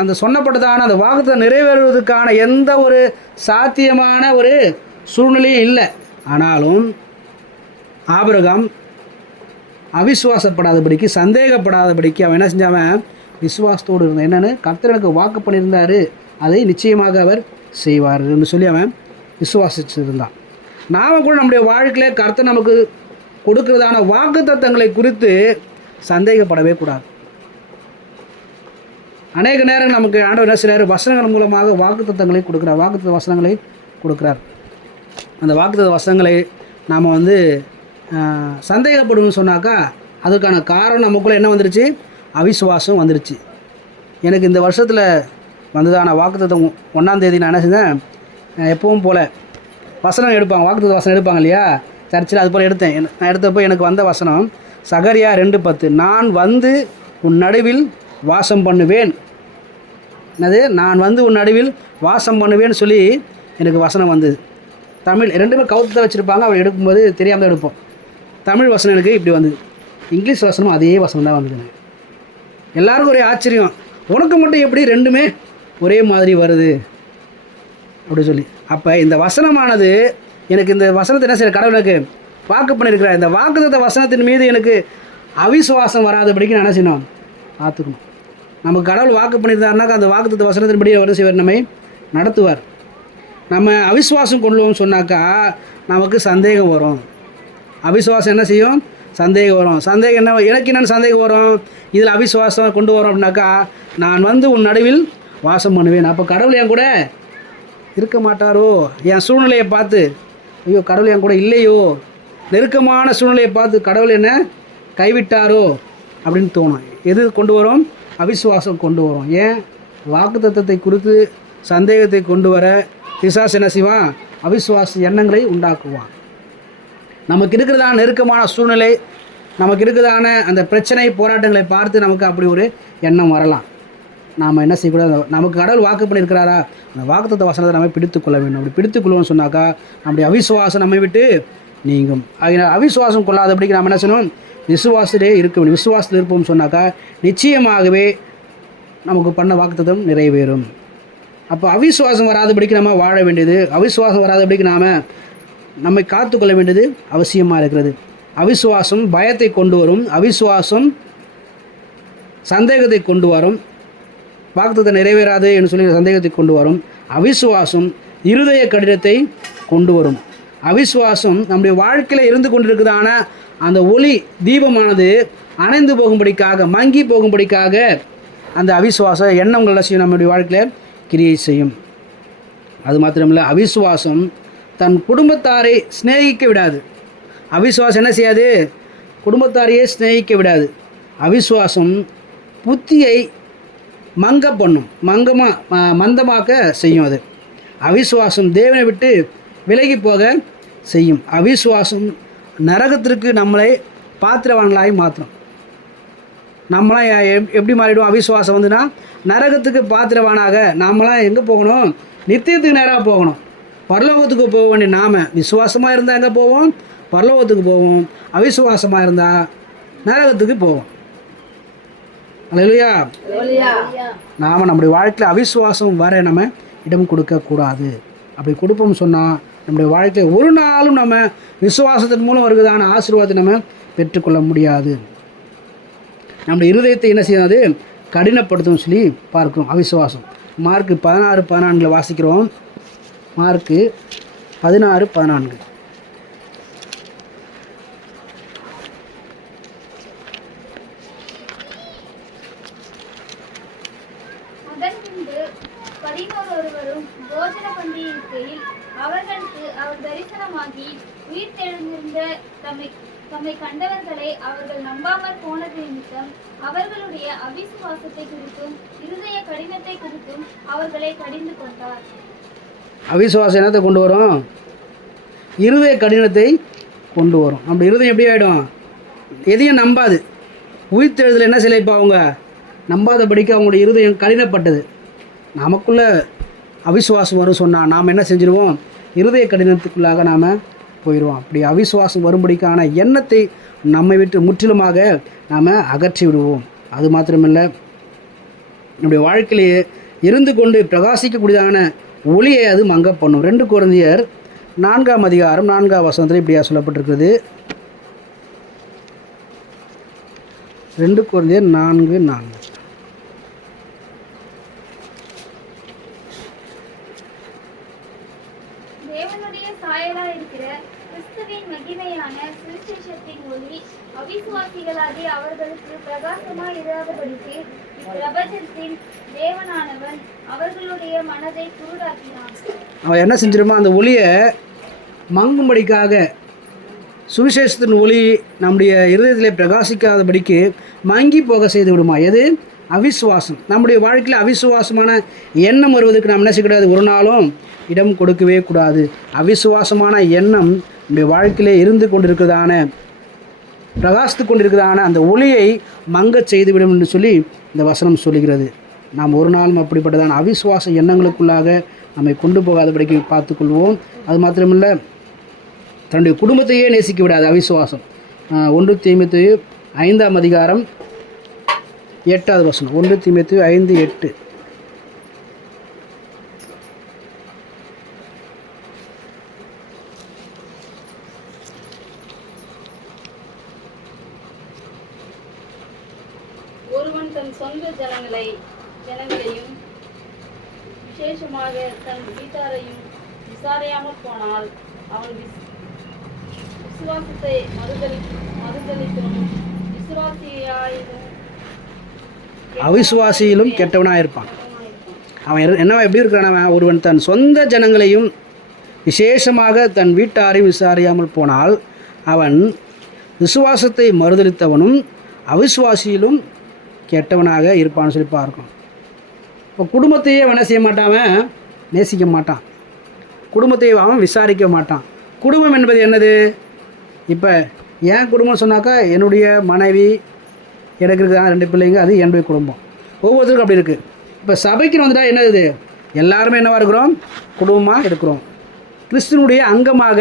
அந்த சொன்னப்பட்டதான அந்த வாக்குத்தத்தம் நிறைவேறுவதற்கான எந்த ஒரு சாத்தியமான ஒரு சூழ்நிலையும் இல்லை. ஆனாலும் ஆபிரகாம் அவிசுவாசப்படாதபடிக்கு, சந்தேகப்படாதபடிக்கு அவன் என்ன செஞ்சாவன்? விசுவாசத்தோடு இருந்தான். என்னென்னு? கர்த்தர் எனக்கு வாக்கு பண்ணியிருந்தார், அதை நிச்சயமாக அவர் செய்வார் என்று சொல்லி அவன் விசுவாசிச்சிருந்தான். நாம் கூட நம்முடைய வாழ்க்கையில் கர்த்தர் நமக்கு கொடுக்கிறதான வாக்குத்தத்தங்களை குறித்து சந்தேகப்படவே கூடாது. அநேக நேரம் நமக்கு ஆண்டவர் என்ன செய்கிறார்? வசனங்கள் மூலமாக வாக்குத்தத்தங்களை கொடுக்குறார், வாக்குத்தத்த வசனங்களை கொடுக்குறார். அந்த வாக்குத்தத்த வசனங்களை நாம் சந்தேகப்படுவோம்னு சொன்னாக்கா அதுக்கான காரணம் நமக்குள்ளே என்ன வந்துருச்சு? அவிசுவாசம் வந்துருச்சு. எனக்கு இந்த வருஷத்தில் வந்ததான வாக்குத்தத்தம் 1ஆம் தேதி நான் என்ன செஞ்சேன்? எப்பவும் போல் வசனம் எடுப்பாங்க, வாக்குத்தத்த வசனம் எடுப்பாங்க இல்லையா சர்ச்சில், அது போல் எடுத்தேன். நான் எடுத்தப்போ எனக்கு வந்த வசனம் சகரியா 2:10, நான் வந்து உன் நடுவில் வாசம் பண்ணுவேன். என்னது? நான் வந்து உன் நடுவில் வாசம் பண்ணுவேன்னு சொல்லி எனக்கு வசனம் வந்தது. தமிழ் ரெண்டுமே கவுத்தத்தை வச்சுருப்பாங்க, அவள் எடுக்கும்போது தெரியாமல் தான் எடுப்போம். தமிழ் வசனம் எனக்கு இப்படி வந்தது. இங்கிலீஷ் வசனம் அதே வசனம் தான் வந்தது. எல்லாருக்கும் ஒரே ஆச்சரியம், உனக்கு மட்டும் எப்படி ரெண்டுமே ஒரே மாதிரி வருது அப்படி சொல்லி. அப்போ இந்த வசனமானது எனக்கு, இந்த வசனத்தை என்ன செய்ய கடவுள் எனக்கு வாக்கு பண்ணியிருக்கிறார். இந்த வாக்குத்தத்த வசனத்தின் மீது எனக்கு அவிசுவாசம் வராதபடிக்கு நான் என்ன செய்யணும்? பார்த்துக்கணும். நமக்கு கடவுள் வாக்கு பண்ணியிருந்தாருனாக்கா அந்த வாக்குத்தத்த வசனத்தின்படி அவர் செய்வார், நம்மை நடத்துவார். நம்ம அவிசுவாசம் கொள்ளுவோம்னு சொன்னாக்கா நமக்கு சந்தேகம் வரும். அவிசுவாசம் என்ன செய்யும்? சந்தேகம் வரும். சந்தேகம் என்ன? எனக்கு என்னென்ன சந்தேகம் வரும்? இதில் அவிசுவாசம் கொண்டு வரோம் அப்படின்னாக்கா, நான் வந்து உன் நடுவில் வாசம் பண்ணுவேன். அப்போ கடவுள் என் கூட இருக்க மாட்டாரோ? என் சூழ்நிலையை பார்த்து ஐயோ கடவுள் என் கூட இல்லையோ, நெருக்கமான சூழ்நிலையை பார்த்து கடவுள் என்ன கைவிட்டாரோ அப்படின்னு தோணும். எது கொண்டு வரும்? அவிசுவாசம் கொண்டு வரும். ஏன்? வாக்குத்தத்தத்தை குறித்து சந்தேகத்தை கொண்டு வர பிசாசு என்ன செய்வான்? அவிசுவாச எண்ணங்களை உண்டாக்குவான். நமக்கு இருக்கிறதான நெருக்கமான சூழ்நிலை, நமக்கு இருக்கிறதான அந்த பிரச்சனை போராட்டங்களை பார்த்து நமக்கு அப்படி ஒரு எண்ணம் வரலாம். நாம் என்ன செய்யக்கூடாது? நமக்கு கடவுள் வாக்கு பண்ணியிருக்கிறாரா, அந்த வாக்குத்தத்த வசனத்தை நம்ம பிடித்துக்கொள்ள வேண்டும். அப்படி பிடித்துக்கொள்வோம்னு சொன்னாக்கா நம்முடைய அவிசுவாசம் நம்மை விட்டு நீங்கும். அவிசுவாசம் கொள்ளாதபடிக்கு நாம் என்ன செய்யணும்? விசுவாசத்திலே இருக்க வேண்டும். விசுவாசத்தில் இருப்போம்னு சொன்னாக்கா நிச்சயமாகவே நமக்கு பண்ண வாக்குத்தத்தம் நிறைவேறும். அப்போ அவிசுவாசம் வராதபடிக்கு நம்ம வாழ வேண்டியது, அவிசுவாசம் வராதபடிக்கு நாம் நம்மை காத்துக்கொள்ள வேண்டியது அவசியமாக இருக்கிறது. அவிசுவாசம் பயத்தை கொண்டு வரும், அவிசுவாசம் சந்தேகத்தை கொண்டு வரும், வாக்குத்தத்தம் நிறைவேறாது என்று சொல்லி சந்தேகத்தை கொண்டு வரும். அவிசுவாசம் இருதய கடினத்தை கொண்டு வரும். அவிசுவாசம் நம்முடைய வாழ்க்கையில் இருந்து கொண்டிருக்கிறதான அந்த ஒளி தீபமானது அணைந்து போகும்படிக்காக, மங்கி போகும்படிக்காக அந்த அவிசுவாச எண்ணங்கள் செய்யும், நம்முடைய வாழ்க்கையில் கிரியை செய்யும். அது மாத்திரமில்லை, அவிசுவாசம் தன் குடும்பத்தாரை சிநேகிக்க விடாது. அவிசுவாசம் என்ன செய்யாது? குடும்பத்தாரையே சிநேகிக்க விடாது. அவிசுவாசம் புத்தியை மங்க பண்ணும், மந்தமாக்க செய்யும். அது அவிசுவாசம் தேவனை விட்டு விலகி போக செய்யும். அவிசுவாசம் நரகத்திற்கு நம்மளை பாத்திரவான்களாகி மாற்றும். நம்மளாம் எப்படி மாறிடும்? அவிசுவாசம் வந்துன்னா நரகத்துக்கு பாத்திரவானாக நாமெல்லாம் எங்கே போகணும்? நித்தியத்துக்கு நேராக போகணும். பரலோகத்துக்கு போக வேண்டிய நாம் விசுவாசமாக இருந்தால் எங்கே போவோம்? பரலோகத்துக்கு போவோம். அவிசுவாசமாக இருந்தால் நரகத்துக்கு போவோம். அல்லேலூயா. நாம் நம்முடைய வாழ்க்கையில் அவிசுவாசம் வர நம்ம இடம் கொடுக்கக்கூடாது. அப்படி கொடுப்போம்னு சொன்னால் நம்முடைய வாழ்க்கையில் ஒரு நாளும் நம்ம விசுவாசத்தின் மூலம் வருகிறதான ஆசீர்வாதத்தை நம்ம பெற்றுக்கொள்ள முடியாது. நம்முடைய இருதயத்தை என்ன செய்யாது? கடினப்படுத்தும் சொல்லி பார்க்கிறோம் அவிசுவாசம். மார்க்கு 16:14 வாசிக்கிறோம். மார்க்கு 16:14. அதன் பின்பு 11 போஜன பந்தியில் இருக்கையில் அவர்களுக்கு அவர் தரிசனமாகி உயிர் தெழுந்திருந்த தம்மை கண்டவர்களை அவர்கள் நம்பாமற் போனது நிமித்தம் அவர்களுடைய அவிசுவாசத்தை குறித்தும் இருதய கடினத்தை குறித்தும் அவர்களை கடிந்து கொண்டார். அவிசுவாசம் என்னத்தை கொண்டு வரும்? இருதய கடினத்தை கொண்டு வரும். நம்ம இருதயம் எப்படி ஆகிடும்? எதையும் நம்பாது. உயிர்த்தெழுதல் என்ன செய்யல? இப்போ அவங்க நம்பாதபடிக்கு அவங்களுடைய இருதயம் கடினப்பட்டது. நமக்குள்ளே அவிசுவாசம் வரும் சொன்னால் நாம் என்ன செஞ்சிருவோம்? இருதய கடினத்துக்குள்ளாக நாம் போயிடுவோம். அப்படி அவிசுவாசம் வரும்படிக்கான எண்ணத்தை நம்மை விட்டு முற்றிலுமாக நாம் அகற்றி விடுவோம். அது மாத்திரமில்லை, நம்முடைய வாழ்க்கையிலேயே இருந்து கொண்டு பிரகாசிக்கக்கூடியதான ஒளியை அது மங்க பண்ணும். 2 கொரிந்தியர் 4ஆம் அதிகாரம் 4ஆம் வசனத்தில் இப்படியா சொல்லப்பட்டிருக்கிறது. 2 கொரிந்தியர் 4:4. தேவனுடைய சாயலாய் இருக்கிற கிறிஸ்துவின் மகிமையான சுவிசேஷத்தின் ஒளி அவிசுவாசிகளாகிய அவர்களுக்கு பிரகாசமாய் இராதபடிக்கு இப்பிரபஞ்சத்தின் தேவனானவன் அவர்களுடைய மனதை குருடாக்கினான். அவன் என்ன செஞ்சிருமா? அந்த ஒளியை மங்கும்படிக்காக, சுவிசேஷத்தின் ஒளி நம்முடைய இருதயத்திலே பிரகாசிக்காதபடிக்கு மங்கி போக செய்து விடுமா. எது? அவிசுவாசம். நம்முடைய வாழ்க்கையில் அவிசுவாசமான எண்ணம் வருவதற்கு நாம் என்ன செய்யக்கூடாது? ஒரு நாளும் இடம் கொடுக்கவே கூடாது. அவிசுவாசமான எண்ணம் நம்முடைய வாழ்க்கையிலே இருந்து கொண்டிருக்கிறதான, பிரகாசித்து கொண்டிருக்கிறதான அந்த ஒளியை மங்கச் செய்துவிடும் என்று சொல்லி இந்த வசனம் சொல்லுகிறது. நாம் ஒரு நாளும் அப்படிப்பட்டதான அவிசுவாச எண்ணங்களுக்குள்ளாக நம்மை கொண்டு போகாதபடிக்கு பார்த்துக்கொள்வோம். அது மாத்திரமில்லை, தன்னுடைய குடும்பத்தையே நேசிக்க விடாது அவிசுவாசம். 1 தீமோத்தேயு 5ஆம் அதிகாரம் 8வது வசனம். 1 தீமோத்தேயு 5:8. ஒருவன் தன் சொந்த ஜனங்களையும் விசேஷமாக தன் வீட்டாரையும் விசாரியாமல் போனால் அவன் விசுவாசத்தை மறுதலித்தவனும் அவிசுவாசியிலும் கெட்டவனாக இருப்பான். அவன் என்னவா எப்படி இருக்கிறான்? ஒருவன் தன் சொந்த ஜனங்களையும் விசேஷமாக தன் வீட்டாரையும் விசாரியாமல் போனால் அவன் விசுவாசத்தை மறுதலித்தவனும் அவிசுவாசியிலும் கெட்டவனாக இருப்பான்னு சொல்லி பார்க்கும். இப்போ குடும்பத்தையே அவன் செய்ய மாட்டான், நேசிக்க மாட்டான். குடும்பத்தை அவன் விசாரிக்க மாட்டான். குடும்பம் என்பது என்னது? இப்போ என் குடும்பம் சொன்னாக்கா என்னுடைய மனைவி, எனக்கு இருக்கிற 2 பிள்ளைங்க, அது என்னுடைய குடும்பம். ஒவ்வொருத்தருக்கும் அப்படி இருக்குது. இப்போ சபைக்கு வந்துட்டால் என்னது? எல்லாருமே என்னவாக இருக்கிறோம்? குடும்பமாக இருக்கிறோம். கிறிஸ்துவனுடைய அங்கமாக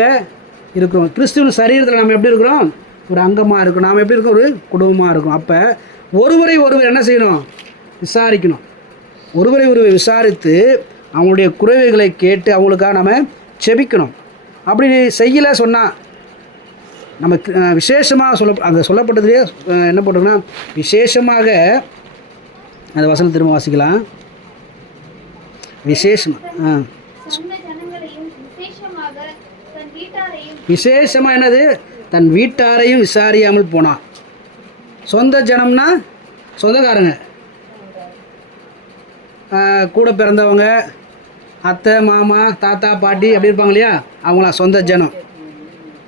இருக்கிறோம். கிறிஸ்துவின் சரீரத்தில் நம்ம எப்படி இருக்கிறோம்? ஒரு அங்கமாக இருக்கும். நாம் எப்படி இருக்கோம்? ஒரு குடும்பமாக இருக்கும். அப்போ ஒருவரை என்ன செய்யணும்? விசாரிக்கணும். ஒருவரை விசாரித்து அவங்களுடைய குறைவுகளை கேட்டு அவங்களுக்காக நம்ம செபிக்கணும். அப்படி செய்யலை சொன்னால் நம்ம விசேஷமாக அங்கே சொல்லப்பட்டதுலேயே என்ன போட்டோம்னா, விசேஷமாக அந்த வசனம் திரும்ப வாசிக்கலாம். விசேஷமாக என்னது? தன் வீட்டாரையும் விசாரியாமல் போனான். சொந்த ஜனம்னா சொந்தக்காரங்க, கூட பிறந்தவங்க, அத்தை மாமா தாத்தா பாட்டி அப்படி இருப்பாங்க இல்லையா, அவங்களாம் சொந்த ஜனம்.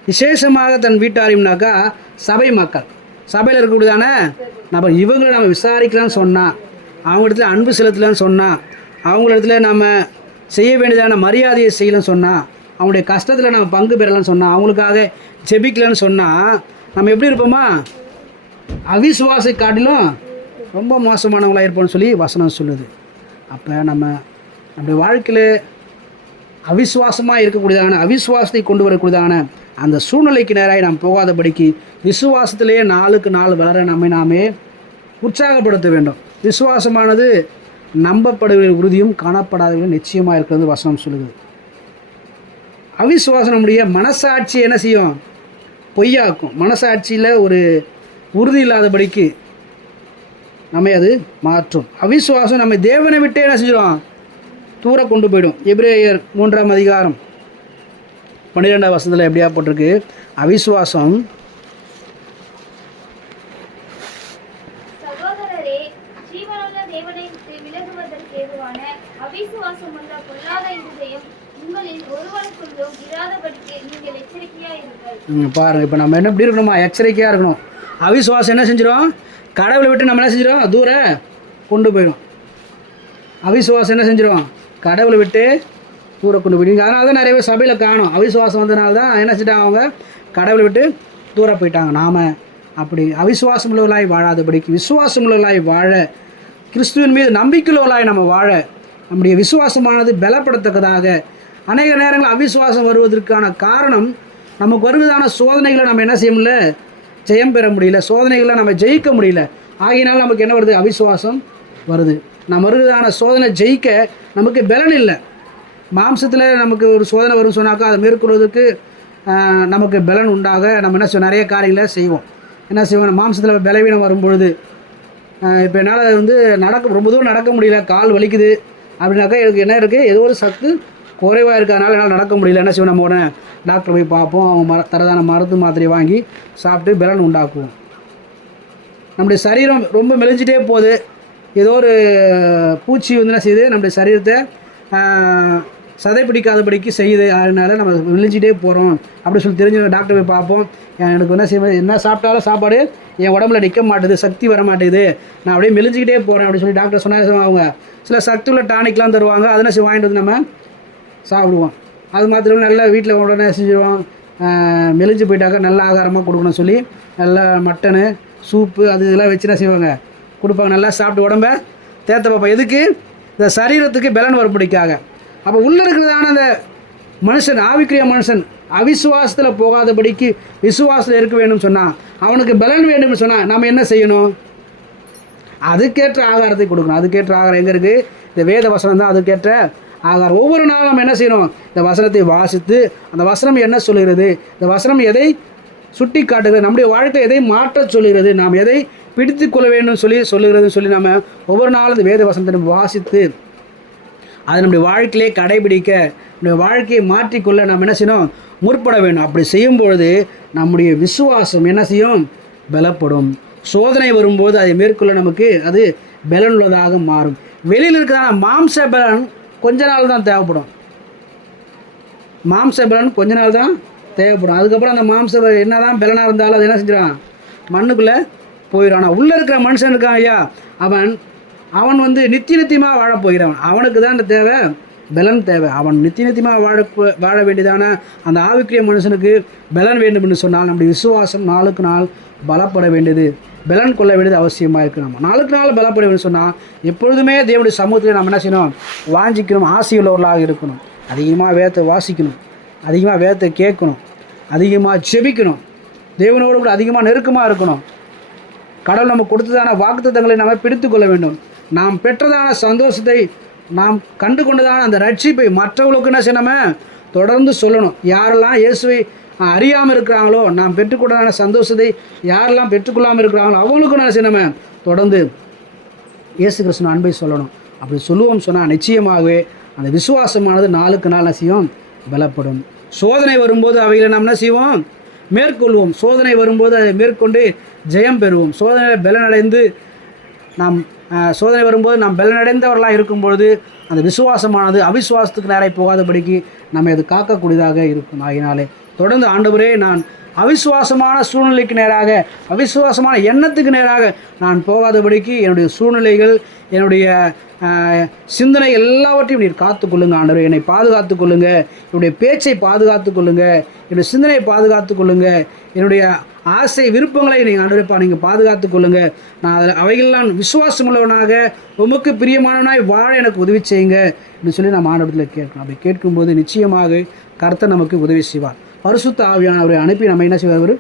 விசேஷமாக தன் வீட்டாரையும்னாக்கா சபை மக்கள், சபையில் இருக்கக்கூடியதான நம்ம இவங்களை நம்ம விசாரிக்கலான்னு சொன்னால், அவங்களிடத்துல அன்பு செலுத்தலான்னு சொன்னால், அவங்களிடத்துல நம்ம செய்ய வேண்டியதான மரியாதையை செய்யலான்னு சொன்னால், அவங்களுடைய கஷ்டத்தில் நம்ம பங்கு பெறலான்னு சொன்னால், அவங்களுக்காக ஜெபிக்கலான்னு சொன்னால், நம்ம எப்படி இருப்போமா? அவிசுவாசை காட்டிலும் ரொம்ப மோசமானவங்களாக இருப்போம்னு சொல்லி வசனம் சொல்லுது. அப்போ நம்முடைய வாழ்க்கையில் அவிசுவாசமாக இருக்கக்கூடியதான, அவிசுவாசத்தை கொண்டு வரக்கூடியதான அந்த சூழ்நிலைக்கு நேராக நாம் போகாதபடிக்கு விசுவாசத்திலேயே நாளுக்கு நாள் வளர நாமே உற்சாகப்படுத்த வேண்டும். விசுவாசமானது நம்பப்படுகிற உறுதியும் காணப்படாதவர்களும் நிச்சயமாக இருக்கிறது வசனம் சொல்லுது. அவிசுவாசம் நம்முடைய மனசாட்சி என்ன செய்யும்? பொய்யாக்கும். மனசாட்சியில் ஒரு உறுதி இல்லாதபடிக்கு நம்மை அது மாற்றும். அவிசுவாசம் நம்ம தேவனை விட்டே என்ன செஞ்சிடும்? தூர கொண்டு போயிடும். எபிரேயர் 3ஆம் அதிகாரம் 12ஆம் வசனத்தில் எப்படியா போட்டிருக்கு? அவிசுவாசம் சகோதரரே, ஜீவனுள்ள தேவனை விட்டு விலகுவதற்கு ஏதுவான அவிசுவாசம் உள்ள பொல்லாத இருதயம் உங்களில் ஒருவனுக்குள்ளும் இராதபடிக்கு நீங்கள் எச்சரிக்கையாக இருங்கள். பாருங்கள், இப்போ நம்ம என்ன எப்படி இருக்கணுமா? எச்சரிக்கையாக இருக்கணும். அவிசுவாசம் என்ன செஞ்சிடும்? கடவுளை விட்டு நம்ம என்ன செஞ்சிடும்? தூர கொண்டு போயிடும். அவிசுவாசம் என்ன செஞ்சிடும்? கடவுளை விட்டு தூர கொண்டு போயிடுங்க. அதனால தான் நிறைய பேர் சபையில் காணும். அவிசுவாசம் வந்ததுனால தான் என்ன செஞ்சிட்டாங்க? அவங்க கடவுளை விட்டு தூர போயிட்டாங்க. நாம் அப்படி அவிசுவாசம் உள்ளவர்களாய் வாழாதபடிக்கு விசுவாசம் உள்ளவர்களாய் வாழ, கிறிஸ்துவின் மீது நம்பிக்கையுள்ளவர்களாய் நம்ம வாழ நம்முடைய விசுவாசமானது பலப்படத்தக்கதாக. அநேக நேரங்கள் அவிசுவாசம் வருவதற்கான காரணம் நமக்கு வருவதான சோதனைகளை நம்ம என்ன செய்ய முடியல, ஜெயம் பெற முடியல, சோதனைகளை நம்ம ஜெயிக்க முடியல. ஆகையினால் நமக்கு என்ன வருது, அவிசுவாசம் வருது. நம்ம வருவதான சோதனை ஜெயிக்க நமக்கு பலன் இல்லை. மாம்சத்தில் நமக்கு ஒரு சோதனை வரும்னு சொன்னாக்கா அதை மேற்கொள்வதற்கு நமக்கு பலன் உண்டாக நம்ம என்ன செய்வோம், நிறைய காரியங்களை செய்வோம். என்ன செய்வோம், மாம்சத்தில் பலவீனம் வரும்பொழுது இப்போ என்னால் ரொம்ப தூரம் நடக்க முடியல, கால் வலிக்குது அப்படின்னாக்கா எனக்கு என்ன இருக்குது, ஏதோ ஒரு சத்து குறைவாக இருக்கிறதுனால என்னால் நடக்க முடியல. என்ன செய்வோம், நம்ம உடனே டாக்டர் போய் பார்ப்போம், அவங்க தரதான மருந்து மாத்திரையை வாங்கி சாப்பிட்டு பலன் உண்டாக்குவோம். நம்முடைய சரீரம் ரொம்ப மெலிஞ்சிட்டே போகுது, ஏதோ ஒரு பூச்சி என்ன செய்யுது, நம்முடைய சரீரத்தை சதை பிடிக்காதபடிக்கு செய்யுது, அதனால நம்ம மெலிஞ்சிட்டே போகிறோம் அப்படின்னு சொல்லி தெரிஞ்ச டாக்டர் போய் பார்ப்போம். எனக்கு என்ன செய்ய, என்ன சாப்பிட்டாலும் சாப்பாடு என் உடம்புல நிற்க மாட்டேது, சக்தி வர மாட்டேங்குது, நான் அப்படியே மெலிஞ்சிக்கிட்டே போகிறேன் அப்படின்னு சொல்லி டாக்டர் சொன்னால் அவங்க சில சக்தி உள்ள டானிக்லாம் தருவாங்க. அதெல்லாம் வாங்கிட்டு வந்து நம்ம சாப்பிடுவோம். அது மாத்திரம் நல்லா வீட்டில் உடனே செஞ்சுருவோம். மெலிஞ்சு போயிட்டாக்க நல்ல ஆகாரமாக கொடுக்கணும் சொல்லி நல்லா மட்டனு சூப்பு அது இதெல்லாம் வச்சு என்ன செய்வாங்க, கொடுப்பாங்க. நல்லா சாப்பிட்டு உடம்ப தேத்த பார்ப்போம். எதுக்கு, இந்த சரீரத்துக்கு பலன் வரப்படிக்காக. அப்போ உள்ளே இருக்கிறதான அந்த மனுஷன், ஆவிக்குரிய மனுஷன் அவிசுவாசத்தில் போகாதபடிக்கு விசுவாசத்தில் இருக்க வேண்டும் சொன்னால், அவனுக்கு பலன் வேண்டும்னு சொன்னால் நம்ம என்ன செய்யணும், அதுக்கேற்ற ஆகாரத்தை கொடுக்கணும். அதுக்கேற்ற ஆகாரம் எங்கே இருக்குது, இந்த வேத வசனம் தான் அதுக்கேற்ற ஆகாரம். ஒவ்வொரு நாளும் நம்ம என்ன செய்யணும், இந்த வசனத்தை வாசித்து அந்த வசனம் என்ன சொல்கிறது, இந்த வசனம் எதை சுட்டி காட்டுகிறது, நம்முடைய வாழ்க்கை எதை மாற்ற சொல்கிறது, நாம் எதை பிடித்து கொள்ள வேண்டும் சொல்லுகிறதுன்னு சொல்லி நம்ம ஒவ்வொரு நாளும் இந்த வேத வசனத்தை நம்ம வாசித்து அதை நம்முடைய வாழ்க்கையிலே கடைபிடிக்க, நம்முடைய வாழ்க்கையை மாற்றிக்கொள்ள நாம் என்ன செய்யணும், முற்பட வேண்டும். அப்படி செய்யும்பொழுது நம்முடைய விசுவாசம் என்ன செய்யும், பலப்படும். சோதனை வரும்போது அதை மேற்கொள்ள நமக்கு அது பலனுள்ளதாக மாறும். வெளியில் இருக்கிறதான மாம்ச பலன் கொஞ்ச நாள் தான் தேவைப்படும். மாம்ச பலன் கொஞ்ச நாள் தான் தேவைப்படும். அதுக்கப்புறம் அந்த மாம்ச என்ன தான் பலனாக இருந்தாலும் அது என்ன செஞ்சிடான், மண்ணுக்குள்ளே போயிடும். ஆனால் உள்ளே இருக்கிற மனுஷன் இருக்கான் ஐயா, அவன் நித்தியமாக வாழப்போகிறவன். அவனுக்கு தான் இந்த தேவை, பலன் தேவை. அவன் நித்தியமாக வாழ வேண்டியதான அந்த ஆவிக்குரிய மனுஷனுக்கு பலன் வேண்டும் என்று சொன்னால் நம்முடைய விசுவாசம் நாளுக்கு நாள் பலப்பட வேண்டியது, பலன் கொள்ள வேண்டியது அவசியமாக இருக்குது. நம்ம நாளுக்கு நாள் பலப்பட வேண்டும் சொன்னால் எப்பொழுதுமே தேவனுடைய சமூகத்தில் நம்ம என்ன செய்யணும், வாஞ்சிக்கணும், ஆசையுள்ளவர்களாக இருக்கணும். அதிகமாக வேதத்தை வாசிக்கணும், அதிகமாக வேதத்தை கேட்கணும், அதிகமாக ஜெபிக்கணும், தேவனோடு கூட அதிகமாக நெருக்கமாக இருக்கணும். கடவுள் நமக்கு கொடுத்ததான வாக்குத்தத்தங்களை நாம் பிடித்து கொள்ள வேண்டும். நாம் பெற்றதான சந்தோஷத்தை, நாம் கண்டு கொண்டதான அந்த ரட்சிப்பை மற்றவர்களுக்கு என்ன செய்யணும், தொடர்ந்து சொல்லணும். யாரெல்லாம் இயேசுவை அறியாமல் இருக்கிறாங்களோ, நாம் பெற்றுக்கொண்டதான சந்தோஷத்தை யாரெல்லாம் பெற்றுக்கொள்ளாமல் இருக்கிறாங்களோ அவங்களுக்கும் என்ன செய்யணும், தொடர்ந்து இயேசு கிறிஸ்துவின் அன்பை சொல்லணும். அப்படி சொல்லுவோம் சொன்னால் நிச்சயமாகவே அந்த விசுவாசமானது நாளுக்கு நாள் என்ன செய்யும், பலப்படும். சோதனை வரும்போது அவைகளை நாம் என்ன செய்வோம், மேற்கொள்வோம். சோதனை வரும்போது அதை மேற்கொண்டு ஜெயம் பெறுவோம். சோதனை வரும்போது நாம் பலனடைந்தவர்களாக இருக்கும்பொழுது அந்த விசுவாசமானது அவிசுவாசத்துக்கு நேராக போகாதபடிக்கு நம்ம அது காக்கக்கூடியதாக இருக்கும். ஆகினாலே தொடர்ந்து ஆண்டவரே, நான் அவிசுவாசமான சூழ்நிலைக்கு நேராக, அவிசுவாசமான எண்ணத்துக்கு நேராக நான் போகாதபடிக்கு என்னுடைய சூழ்நிலைகள், என்னுடைய சிந்தனை எல்லாவற்றையும் நீர் காத்துக்கொள்ளுங்க ஆண்டவரே. என்னை பாதுகாத்து கொள்ளுங்க, என்னுடைய பேச்சை பாதுகாத்து கொள்ளுங்க, என்னுடைய சிந்தனையை பாதுகாத்து கொள்ளுங்க, என்னுடைய ஆசை விருப்பங்களை நீங்கள் ஆண்டவரேப்பா நீங்கள் பாதுகாத்து கொள்ளுங்க. நான் அவைகள்லாம் விசுவாசம் உள்ளவனாக உமக்கு பிரியமானவனாய் வாழ எனக்கு உதவி செய்யுங்க என்று சொல்லி நாம் ஆண்டவரத்தில் கேட்கணும். அப்படி கேட்கும்போது நிச்சயமாக கர்த்தர் நமக்கு உதவி செய்வார். பரிசுத்த ஆவியானவரை அனுப்பி நம்ம என்ன செய்வார்,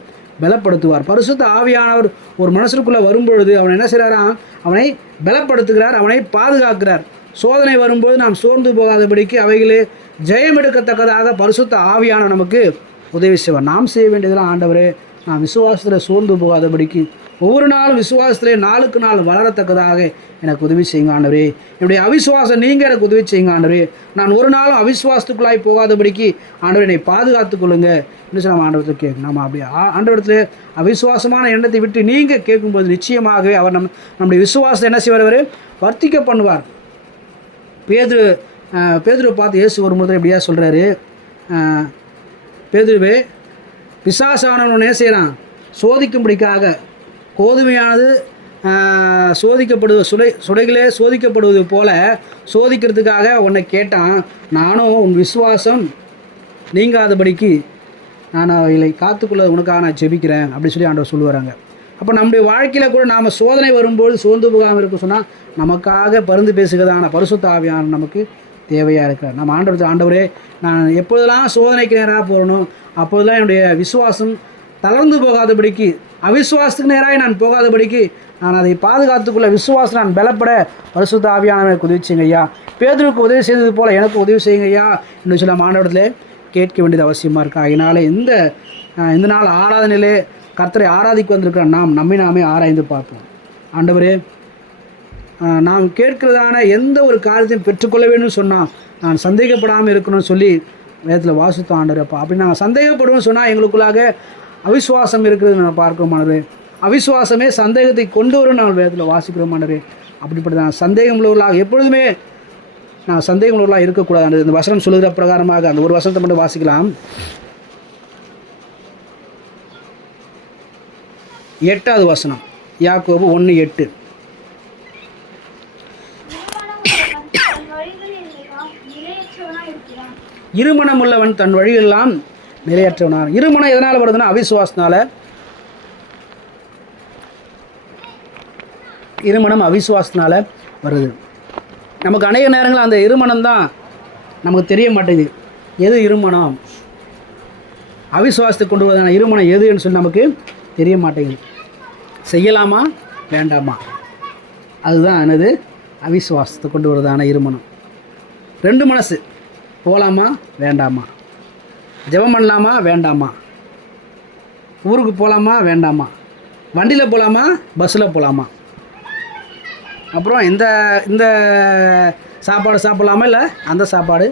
பலப்படுத்துவார். பரிசுத்த ஆவியானவர் ஒரு மனசுக்குள்ளே வரும்பொழுது அவன் என்ன செய்கிறாராம், அவனை பலப்படுத்துகிறார், அவனை பாதுகாக்கிறார். சோதனை வரும்போது நாம் சோர்ந்து போகாதபடிக்கு அவைகளே ஜெயம் எடுக்கத்தக்கதாக பரிசுத்த ஆவியானவர் நமக்கு உதவி செய்வார். நாம் செய்ய வேண்டியதெல்லாம் ஆண்டவரே, நாம் விசுவாசத்தில் சோர்ந்து போகாதபடிக்கு ஒவ்வொரு நாளும் விசுவாசத்திலே நாளுக்கு நாள் வளரத்தக்கதாக எனக்கு உதவி செய்யுங்க ஆண்டவரே. என்னுடைய அவிசுவாசம் நீங்கள் எனக்கு உதவி செய்யுங்க ஆண்டவரே. நான் ஒரு நாளும் அவிசுவாசத்துக்குள்ளாய் போகாதபடிக்கு ஆண்டவரை என்னை பாதுகாத்து கொள்ளுங்க என்று நம்ம ஆண்டவரத்தில் கேட்கணும். நம்ம அப்படி ஆண்டவரத்தில் அவிசுவாசமான எண்ணத்தை விட்டு நீங்கள் கேட்கும்போது நிச்சயமாகவே அவர் நம்முடைய விசுவாசத்தை என்ன செய்வார், வர்த்திக்க பண்ணுவார். பேதுருவை பார்த்து இயேசு ஒரு முறை எப்படியா சொல்கிறாரு, பேதுருவே, பிசாசானவன் என்ன செய்கிறான், சோதிக்கும்படிக்காக கோதுமையானது சுடைகளே சோதிக்கப்படுவது போல சோதிக்கிறதுக்காக உன்னை கேட்டான். நானும் உன் விசுவாசம் நீங்காதபடிக்கு நான் அவைகளை காத்துக்குள்ள உனக்காக நான் ஜெபிக்கிறேன் அப்படி சொல்லி ஆண்டவர் சொல்லுவாராங்க. அப்போ நம்முடைய வாழ்க்கையில் கூட நாம் சோதனை வரும்போது சோர்ந்து போகாமல் இருக்க சொன்னால் நமக்காக பரிந்து பேசுகிறதான பரிசுத்த ஆவியானவர் நமக்கு தேவையாக இருக்கிறார். நம்ம ஆண்டவரே நான் எப்பொழுதெல்லாம் சோதனைக்கு நேராக போகணும் அப்போதெல்லாம் என்னுடைய விசுவாசம் தளர்ந்து போகாதபடிக்கு, அவிசுவாசத்துக்கு நேராக நான் போகாதபடிக்கு நான் அதை பாதுகாத்துக்குள்ள விசுவாசம் நான் பலப்பட பரிசுத்த ஆவியானவருக்கு உதவி செய்யுங்க ஐயா. பேதுருக்கு உதவி செய்தது போல் எனக்கு உதவி செய்யுங்க ஐயா என்று சொல்லி நம்ம ஆண்டவரத்தில் கேட்க வேண்டியது அவசியமாக இருக்கா. அதனால் இந்த நாள் ஆராதனையிலே கர்த்தரை ஆராதிக்க வந்திருக்கிற நம்மை நாமே ஆராய்ந்து பார்ப்போம். ஆண்டவரே, நாம் கேட்கிறதான எந்த ஒரு காரியத்தையும் பெற்றுக்கொள்ள வேணும்னு சொன்னால் நான் சந்தேகப்படாமல் இருக்கணும்னு சொல்லி வேதத்தில் வாசித்தோம் ஆண்டவரப்பா. அப்படி நாங்கள் சந்தேகப்படுவோம்னு சொன்னால் எங்களுக்குள்ளாக அவிசுவாசம் இருக்கிறது நம்ம பார்க்கிறோம் ஆண்டவரே. அவிசுவாசமே சந்தேகத்தை கொண்டு வரும் நாங்கள் வேதத்தில் வாசிக்கிறோம் ஆண்டவரே. அப்படிப்பட்ட நான் சந்தேகம் உள்ளவர்களாக எப்பொழுதுமே நான் சந்தேகம் உள்ளவர்களாக இருக்கக்கூடாது. இந்த வசனம் சொல்லுகிற பிரகாரமாக அந்த ஒரு வசனத்தை மட்டும் வாசிக்கலாம். 8வது வசனம், யாக்கோபு 1:8. இருமனம் உள்ளவன் தன் வழியெல்லாம் நிலையற்றவனான். இருமனம் எதனால் வருதுன்னா அவிசுவாசத்தினால. இருமனம் அவிசுவாசத்தினால வருது. நமக்கு அநேக நேரங்கள் அந்த இருமனம் தான் நமக்கு தெரிய மாட்டேங்குது. எது இருமனம், அவிசுவாசத்தை கொண்டு வருவதான இருமனம் எதுன்னு சொல்லி நமக்கு தெரிய மாட்டேங்குது. செய்யலாமா வேண்டாமா, அதுதான் என்னது அவிசுவாசத்தை கொண்டு வருவதான இருமனம். 2 மனசு, போகலாமா வேண்டாமா, ஜெபம் பண்ணலாமா வேண்டாமா, ஊருக்கு போகலாமா வேண்டாமா, வண்டியில் போகலாமா பஸ்ஸில் போகலாமா, அப்புறம் இந்த சாப்பாடு சாப்பிட்லாமா இல்லை அந்த சாப்பாடு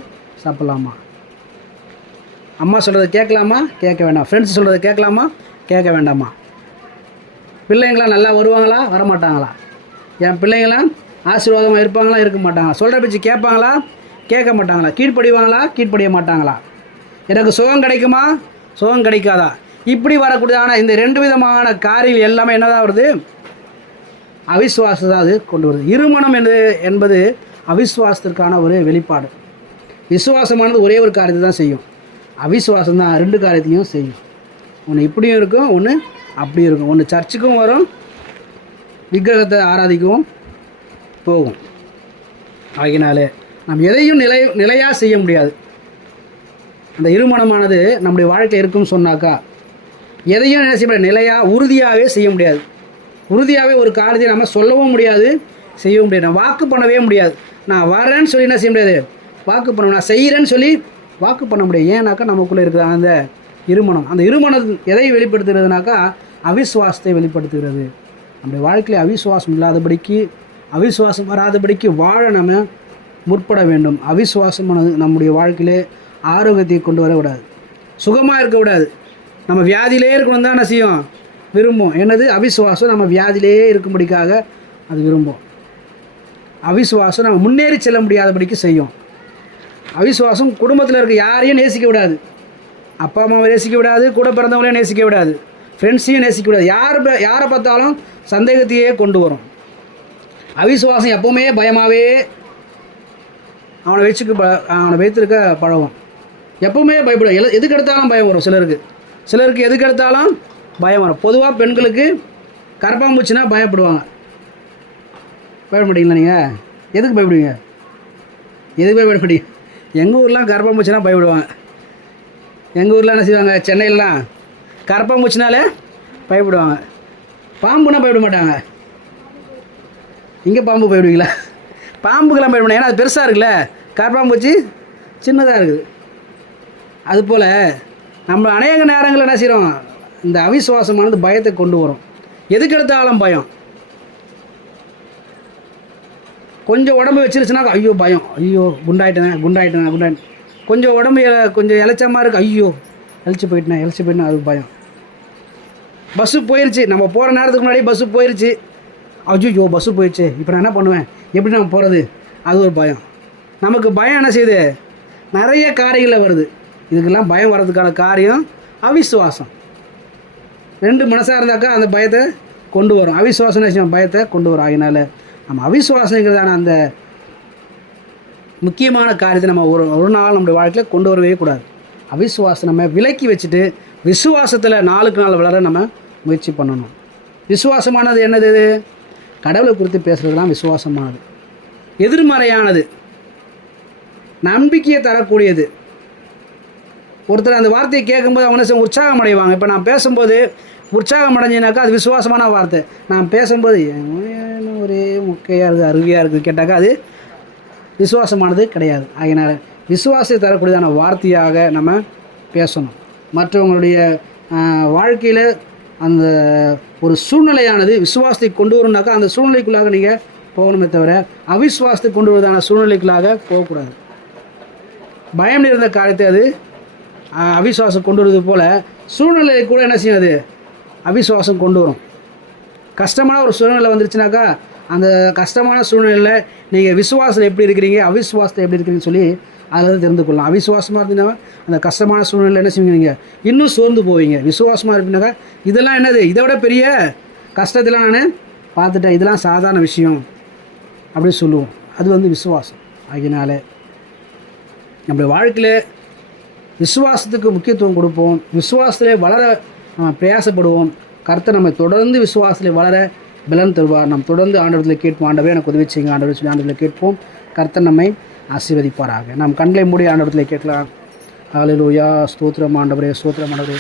சாப்பிட்லாமா, அம்மா சொல்கிறத கேட்கலாமா கேட்க வேண்டாம், ஃப்ரெண்ட்ஸ் சொல்கிறத கேட்கலாமா கேட்க வேண்டாமா, பிள்ளைங்களாம் நல்லா வருவாங்களா வரமாட்டாங்களா, என் பிள்ளைங்களாம் ஆசீர்வாதமாக இருப்பாங்களா இருக்க மாட்டாங்களா, சொல்கிற பேச்சு கேட்பாங்களா கேட்க மாட்டாங்களா, கீழ்ப்படிவாங்களா கீழ்ப்படிய மாட்டாங்களா, எனக்கு சுகம் கிடைக்குமா சுகம் கிடைக்காதா, இப்படி வரக்கூடியதான இந்த 2 விதமான காரியங்கள் எல்லாமே என்னதான் வருது, அவிசுவாசம் தான் அது கொண்டு வருது. இருமனம் என்பது அவிசுவாசத்திற்கான ஒரு வெளிப்பாடு. விசுவாசமானது ஒரே ஒரு காரியத்தை தான் செய்யும், அவிசுவாசம் தான் 2 காரியத்தையும் செய்யும். ஒன்று இப்படியும் இருக்கும், ஒன்று அப்படியும் இருக்கும். ஒன்று சர்ச்சுக்கும் வரும், விக்கிரகத்தை ஆராதிக்கவும் போகும். ஆகினாலே நாம் எதையும் நிலையாக செய்ய முடியாது. அந்த இருமனமானது நம்முடைய வாழ்க்கையில் இருக்குன்னு சொன்னாக்கா எதையும் என்ன செய்ய முடியாது, நிலையாக உறுதியாகவே செய்ய முடியாது. உறுதியாகவே ஒரு காரியத்தை நம்ம சொல்லவும் முடியாது செய்யவும் முடியாது. நான் வாக்கு பண்ணவே முடியாது. நான் வரேன்னு சொல்லி என்ன செய்ய முடியாது வாக்கு பண்ண, நான் செய்கிறேன்னு சொல்லி வாக்கு பண்ண முடியாது. ஏன்னாக்கா நமக்குள்ளே இருக்கிற அந்த இருமனம், அந்த இருமனம் எதை வெளிப்படுத்துகிறதுனாக்கா அவிசுவாசத்தை வெளிப்படுத்துகிறது. நம்முடைய வாழ்க்கையில் அவிசுவாசம் இல்லாதபடிக்கு, அவிசுவாசம் வராதபடிக்கு வாழ நம்ம முற்பட வேண்டும். அவிசுவாசமானது நம்முடைய வாழ்க்கையிலே ஆரோக்கியத்தை கொண்டு வரக்கூடாது, சுகமாக இருக்கக்கூடாது. நம்ம வியாதியிலே இருக்கணும் தான் என்ன செய்யும் விரும்பும். என்னது அவிசுவாசம் நம்ம வியாதியிலே இருக்கும்படிக்காக அது விரும்பும். அவிசுவாசம் நம்ம முன்னேறி செல்ல முடியாதபடிக்கு செய்யும். அவிசுவாசம் குடும்பத்தில் இருக்க யாரையும் நேசிக்க விடாது, அப்பா அம்மாவை நேசிக்க விடாது, கூட பிறந்தவங்களையும் நேசிக்க விடாது, ஃப்ரெண்ட்ஸையும் நேசிக்க விடாது. யாரை பார்த்தாலும் சந்தேகத்தையே கொண்டு வரும். அவிசுவாசம் எப்போவுமே பயமாகவே அவனை வைத்திருக்க பழகும். எப்போவுமே பயப்படும். எதுக்கு எடுத்தாலும் பயம் வரும். சிலருக்கு எதுக்கு எடுத்தாலும் பயம் வரும். பொதுவாக பெண்களுக்கு கரப்பாம்பூச்சினா பயப்படுவாங்க. பயப்பட மாட்டீங்களா நீங்கள்? எதுக்கு பயப்படுவீங்க? எதுக்கு பயப்பட மாட்டீங்க? எங்கள் ஊர்லாம் கரப்பாம்பூச்சினா பயப்படுவாங்க. எங்கள் ஊரில் என்ன செய்வாங்க, சென்னையிலலாம் கரப்பாம்பூச்சினாலே பயப்படுவாங்க. பாம்புனா பயப்பட மாட்டாங்க. இங்கே பாம்பு பயப்படுவீங்களா? பாம்புக்கெல்லாம் பயப்பட, ஏன்னா அது பெருசாக இருக்குல்ல, கரப்பாம்பூச்சி சின்னதாக இருக்குது. அதுபோல் நம்ம அநேக நேரங்களில் என்ன செய்கிறோம், இந்த அவிசுவாசமானது பயத்தை கொண்டு வரும். எதுக்கு எடுத்தாலும் பயம். கொஞ்சம் உடம்பு வச்சிருச்சுன்னா ஐயோ பயம், ஐயோ குண்டாயிட்டேன். கொஞ்சம் உடம்பு கொஞ்சம் இளைச்ச மாதிரி இருக்குது, ஐயோ இழைச்சி போயிட்டேன் அது பயம். பஸ்ஸு போயிடுச்சு, நம்ம போகிற நேரத்துக்கு முன்னாடி பஸ்ஸு போயிடுச்சு, ஐயோ பஸ்ஸு போயிடுச்சு, இப்போ நான் என்ன பண்ணுவேன், எப்படி நம்ம போகிறது, அது ஒரு பயம். நமக்கு பயம் என்ன செய்யுது, நிறைய காரியங்களில் வருது. இதுக்கெல்லாம் பயம் வர்றதுக்கான காரியம் அவிசுவாசம். 2 மனசாக இருந்தாக்கா அந்த பயத்தை கொண்டு வரும். அவிசுவாசம் விஷயம் பயத்தை கொண்டு வரும். ஆகினால நம்ம அவிசுவாசங்கிறதான அந்த முக்கியமான காரியத்தை நம்ம ஒரு நாள் நம்முடைய வாழ்க்கையில் கொண்டு வரவே கூடாது. அவிசுவாசம் நம்ம விலக்கி வச்சுட்டு விசுவாசத்தில் நாளுக்கு நாள் வளர நம்ம முயற்சி பண்ணணும். விசுவாசமானது என்னது? இது கடவுளை குறித்து பேசுகிறதுலாம் விசுவாசமானது. எதிர்மறையானது நம்பிக்கையை தரக்கூடியது. ஒருத்தர் அந்த வார்த்தையை கேட்கும்போது அவங்க உற்சாகம் அடைவாங்க. இப்போ நான் பேசும்போது உற்சாகம் அடைஞ்சினாக்கா அது விசுவாசமான வார்த்தை. நான் பேசும்போது ஒரே முக்கையாக இருக்குது, அருவியாக இருக்குது கேட்டாக்கா அது விசுவாசமானது கிடையாது. அதனால் விசுவாசத்தை தரக்கூடியதான வார்த்தையாக நம்ம பேசணும். மற்றவங்களுடைய வாழ்க்கையில் அந்த ஒரு சூழ்நிலையானது விசுவாசத்தை கொண்டு வரணுனாக்கா அந்த சூழ்நிலைக்குள்ளாக நீங்கள் போகணுமே தவிர அவிசுவாசத்தை கொண்டு வருவதான சூழ்நிலைக்குள்ளாக போகக்கூடாது. பயம் இருந்த காரியத்தை அது அவிசுவாசம் கொண்டு வருவது போல் சூழ்நிலை கூட என்ன செய்யும்? அது அவிசுவாசம் கொண்டு வரும். கஷ்டமான ஒரு சூழ்நிலை வந்துருச்சுனாக்கா அந்த கஷ்டமான சூழ்நிலையில் நீங்கள் விசுவாசத்தில் எப்படி இருக்கிறீங்க, அவிசுவாசத்தை எப்படி இருக்கிறீங்கன்னு சொல்லி அதில் வந்து தெரிந்து கொள்ளலாம். அவிசுவாசமாக இருந்தீங்கன்னா அந்த கஷ்டமான சூழ்நிலை என்ன செய்வீங்க? நீங்கள் இன்னும் சோர்ந்து போவீங்க. விசுவாசமாக இருப்பீங்கனாக்கா இதெல்லாம் என்னது, இதை விட பெரிய கஷ்டத்தெல்லாம் நான் பார்த்துட்டேன், இதெல்லாம் சாதாரண விஷயம் அப்படின்னு சொல்லுவோம். அது வந்து விசுவாசம். அதனால் நம்முடைய வாழ்க்கையில் விசுவாசத்துக்கு முக்கியத்துவம் கொடுப்போம். விசுவாசத்திலே வளர நம்ம பிரயாசப்படுவோம். கர்த்தர் நம்ம தொடர்ந்து விசுவாசத்திலே வளர பலன் தருவார். நாம் தொடர்ந்து ஆண்டவரத்தில் கேட்போம். ஆண்டவரே எனக்கு உதவி செய்யுங்க ஆண்டவரை சொல்லி ஆண்டவரத்தில் கேட்போம். கர்த்தர் நம்மை ஆசீர்வதிப்பாராக. நாம் கண்களை மூடி ஆண்டவரத்தில் கேட்கலாம். ஹல்லேலூயா. ஸ்தோத்திரம் ஆண்டவரே, ஸ்தோத்திரம் ஆண்டவரே.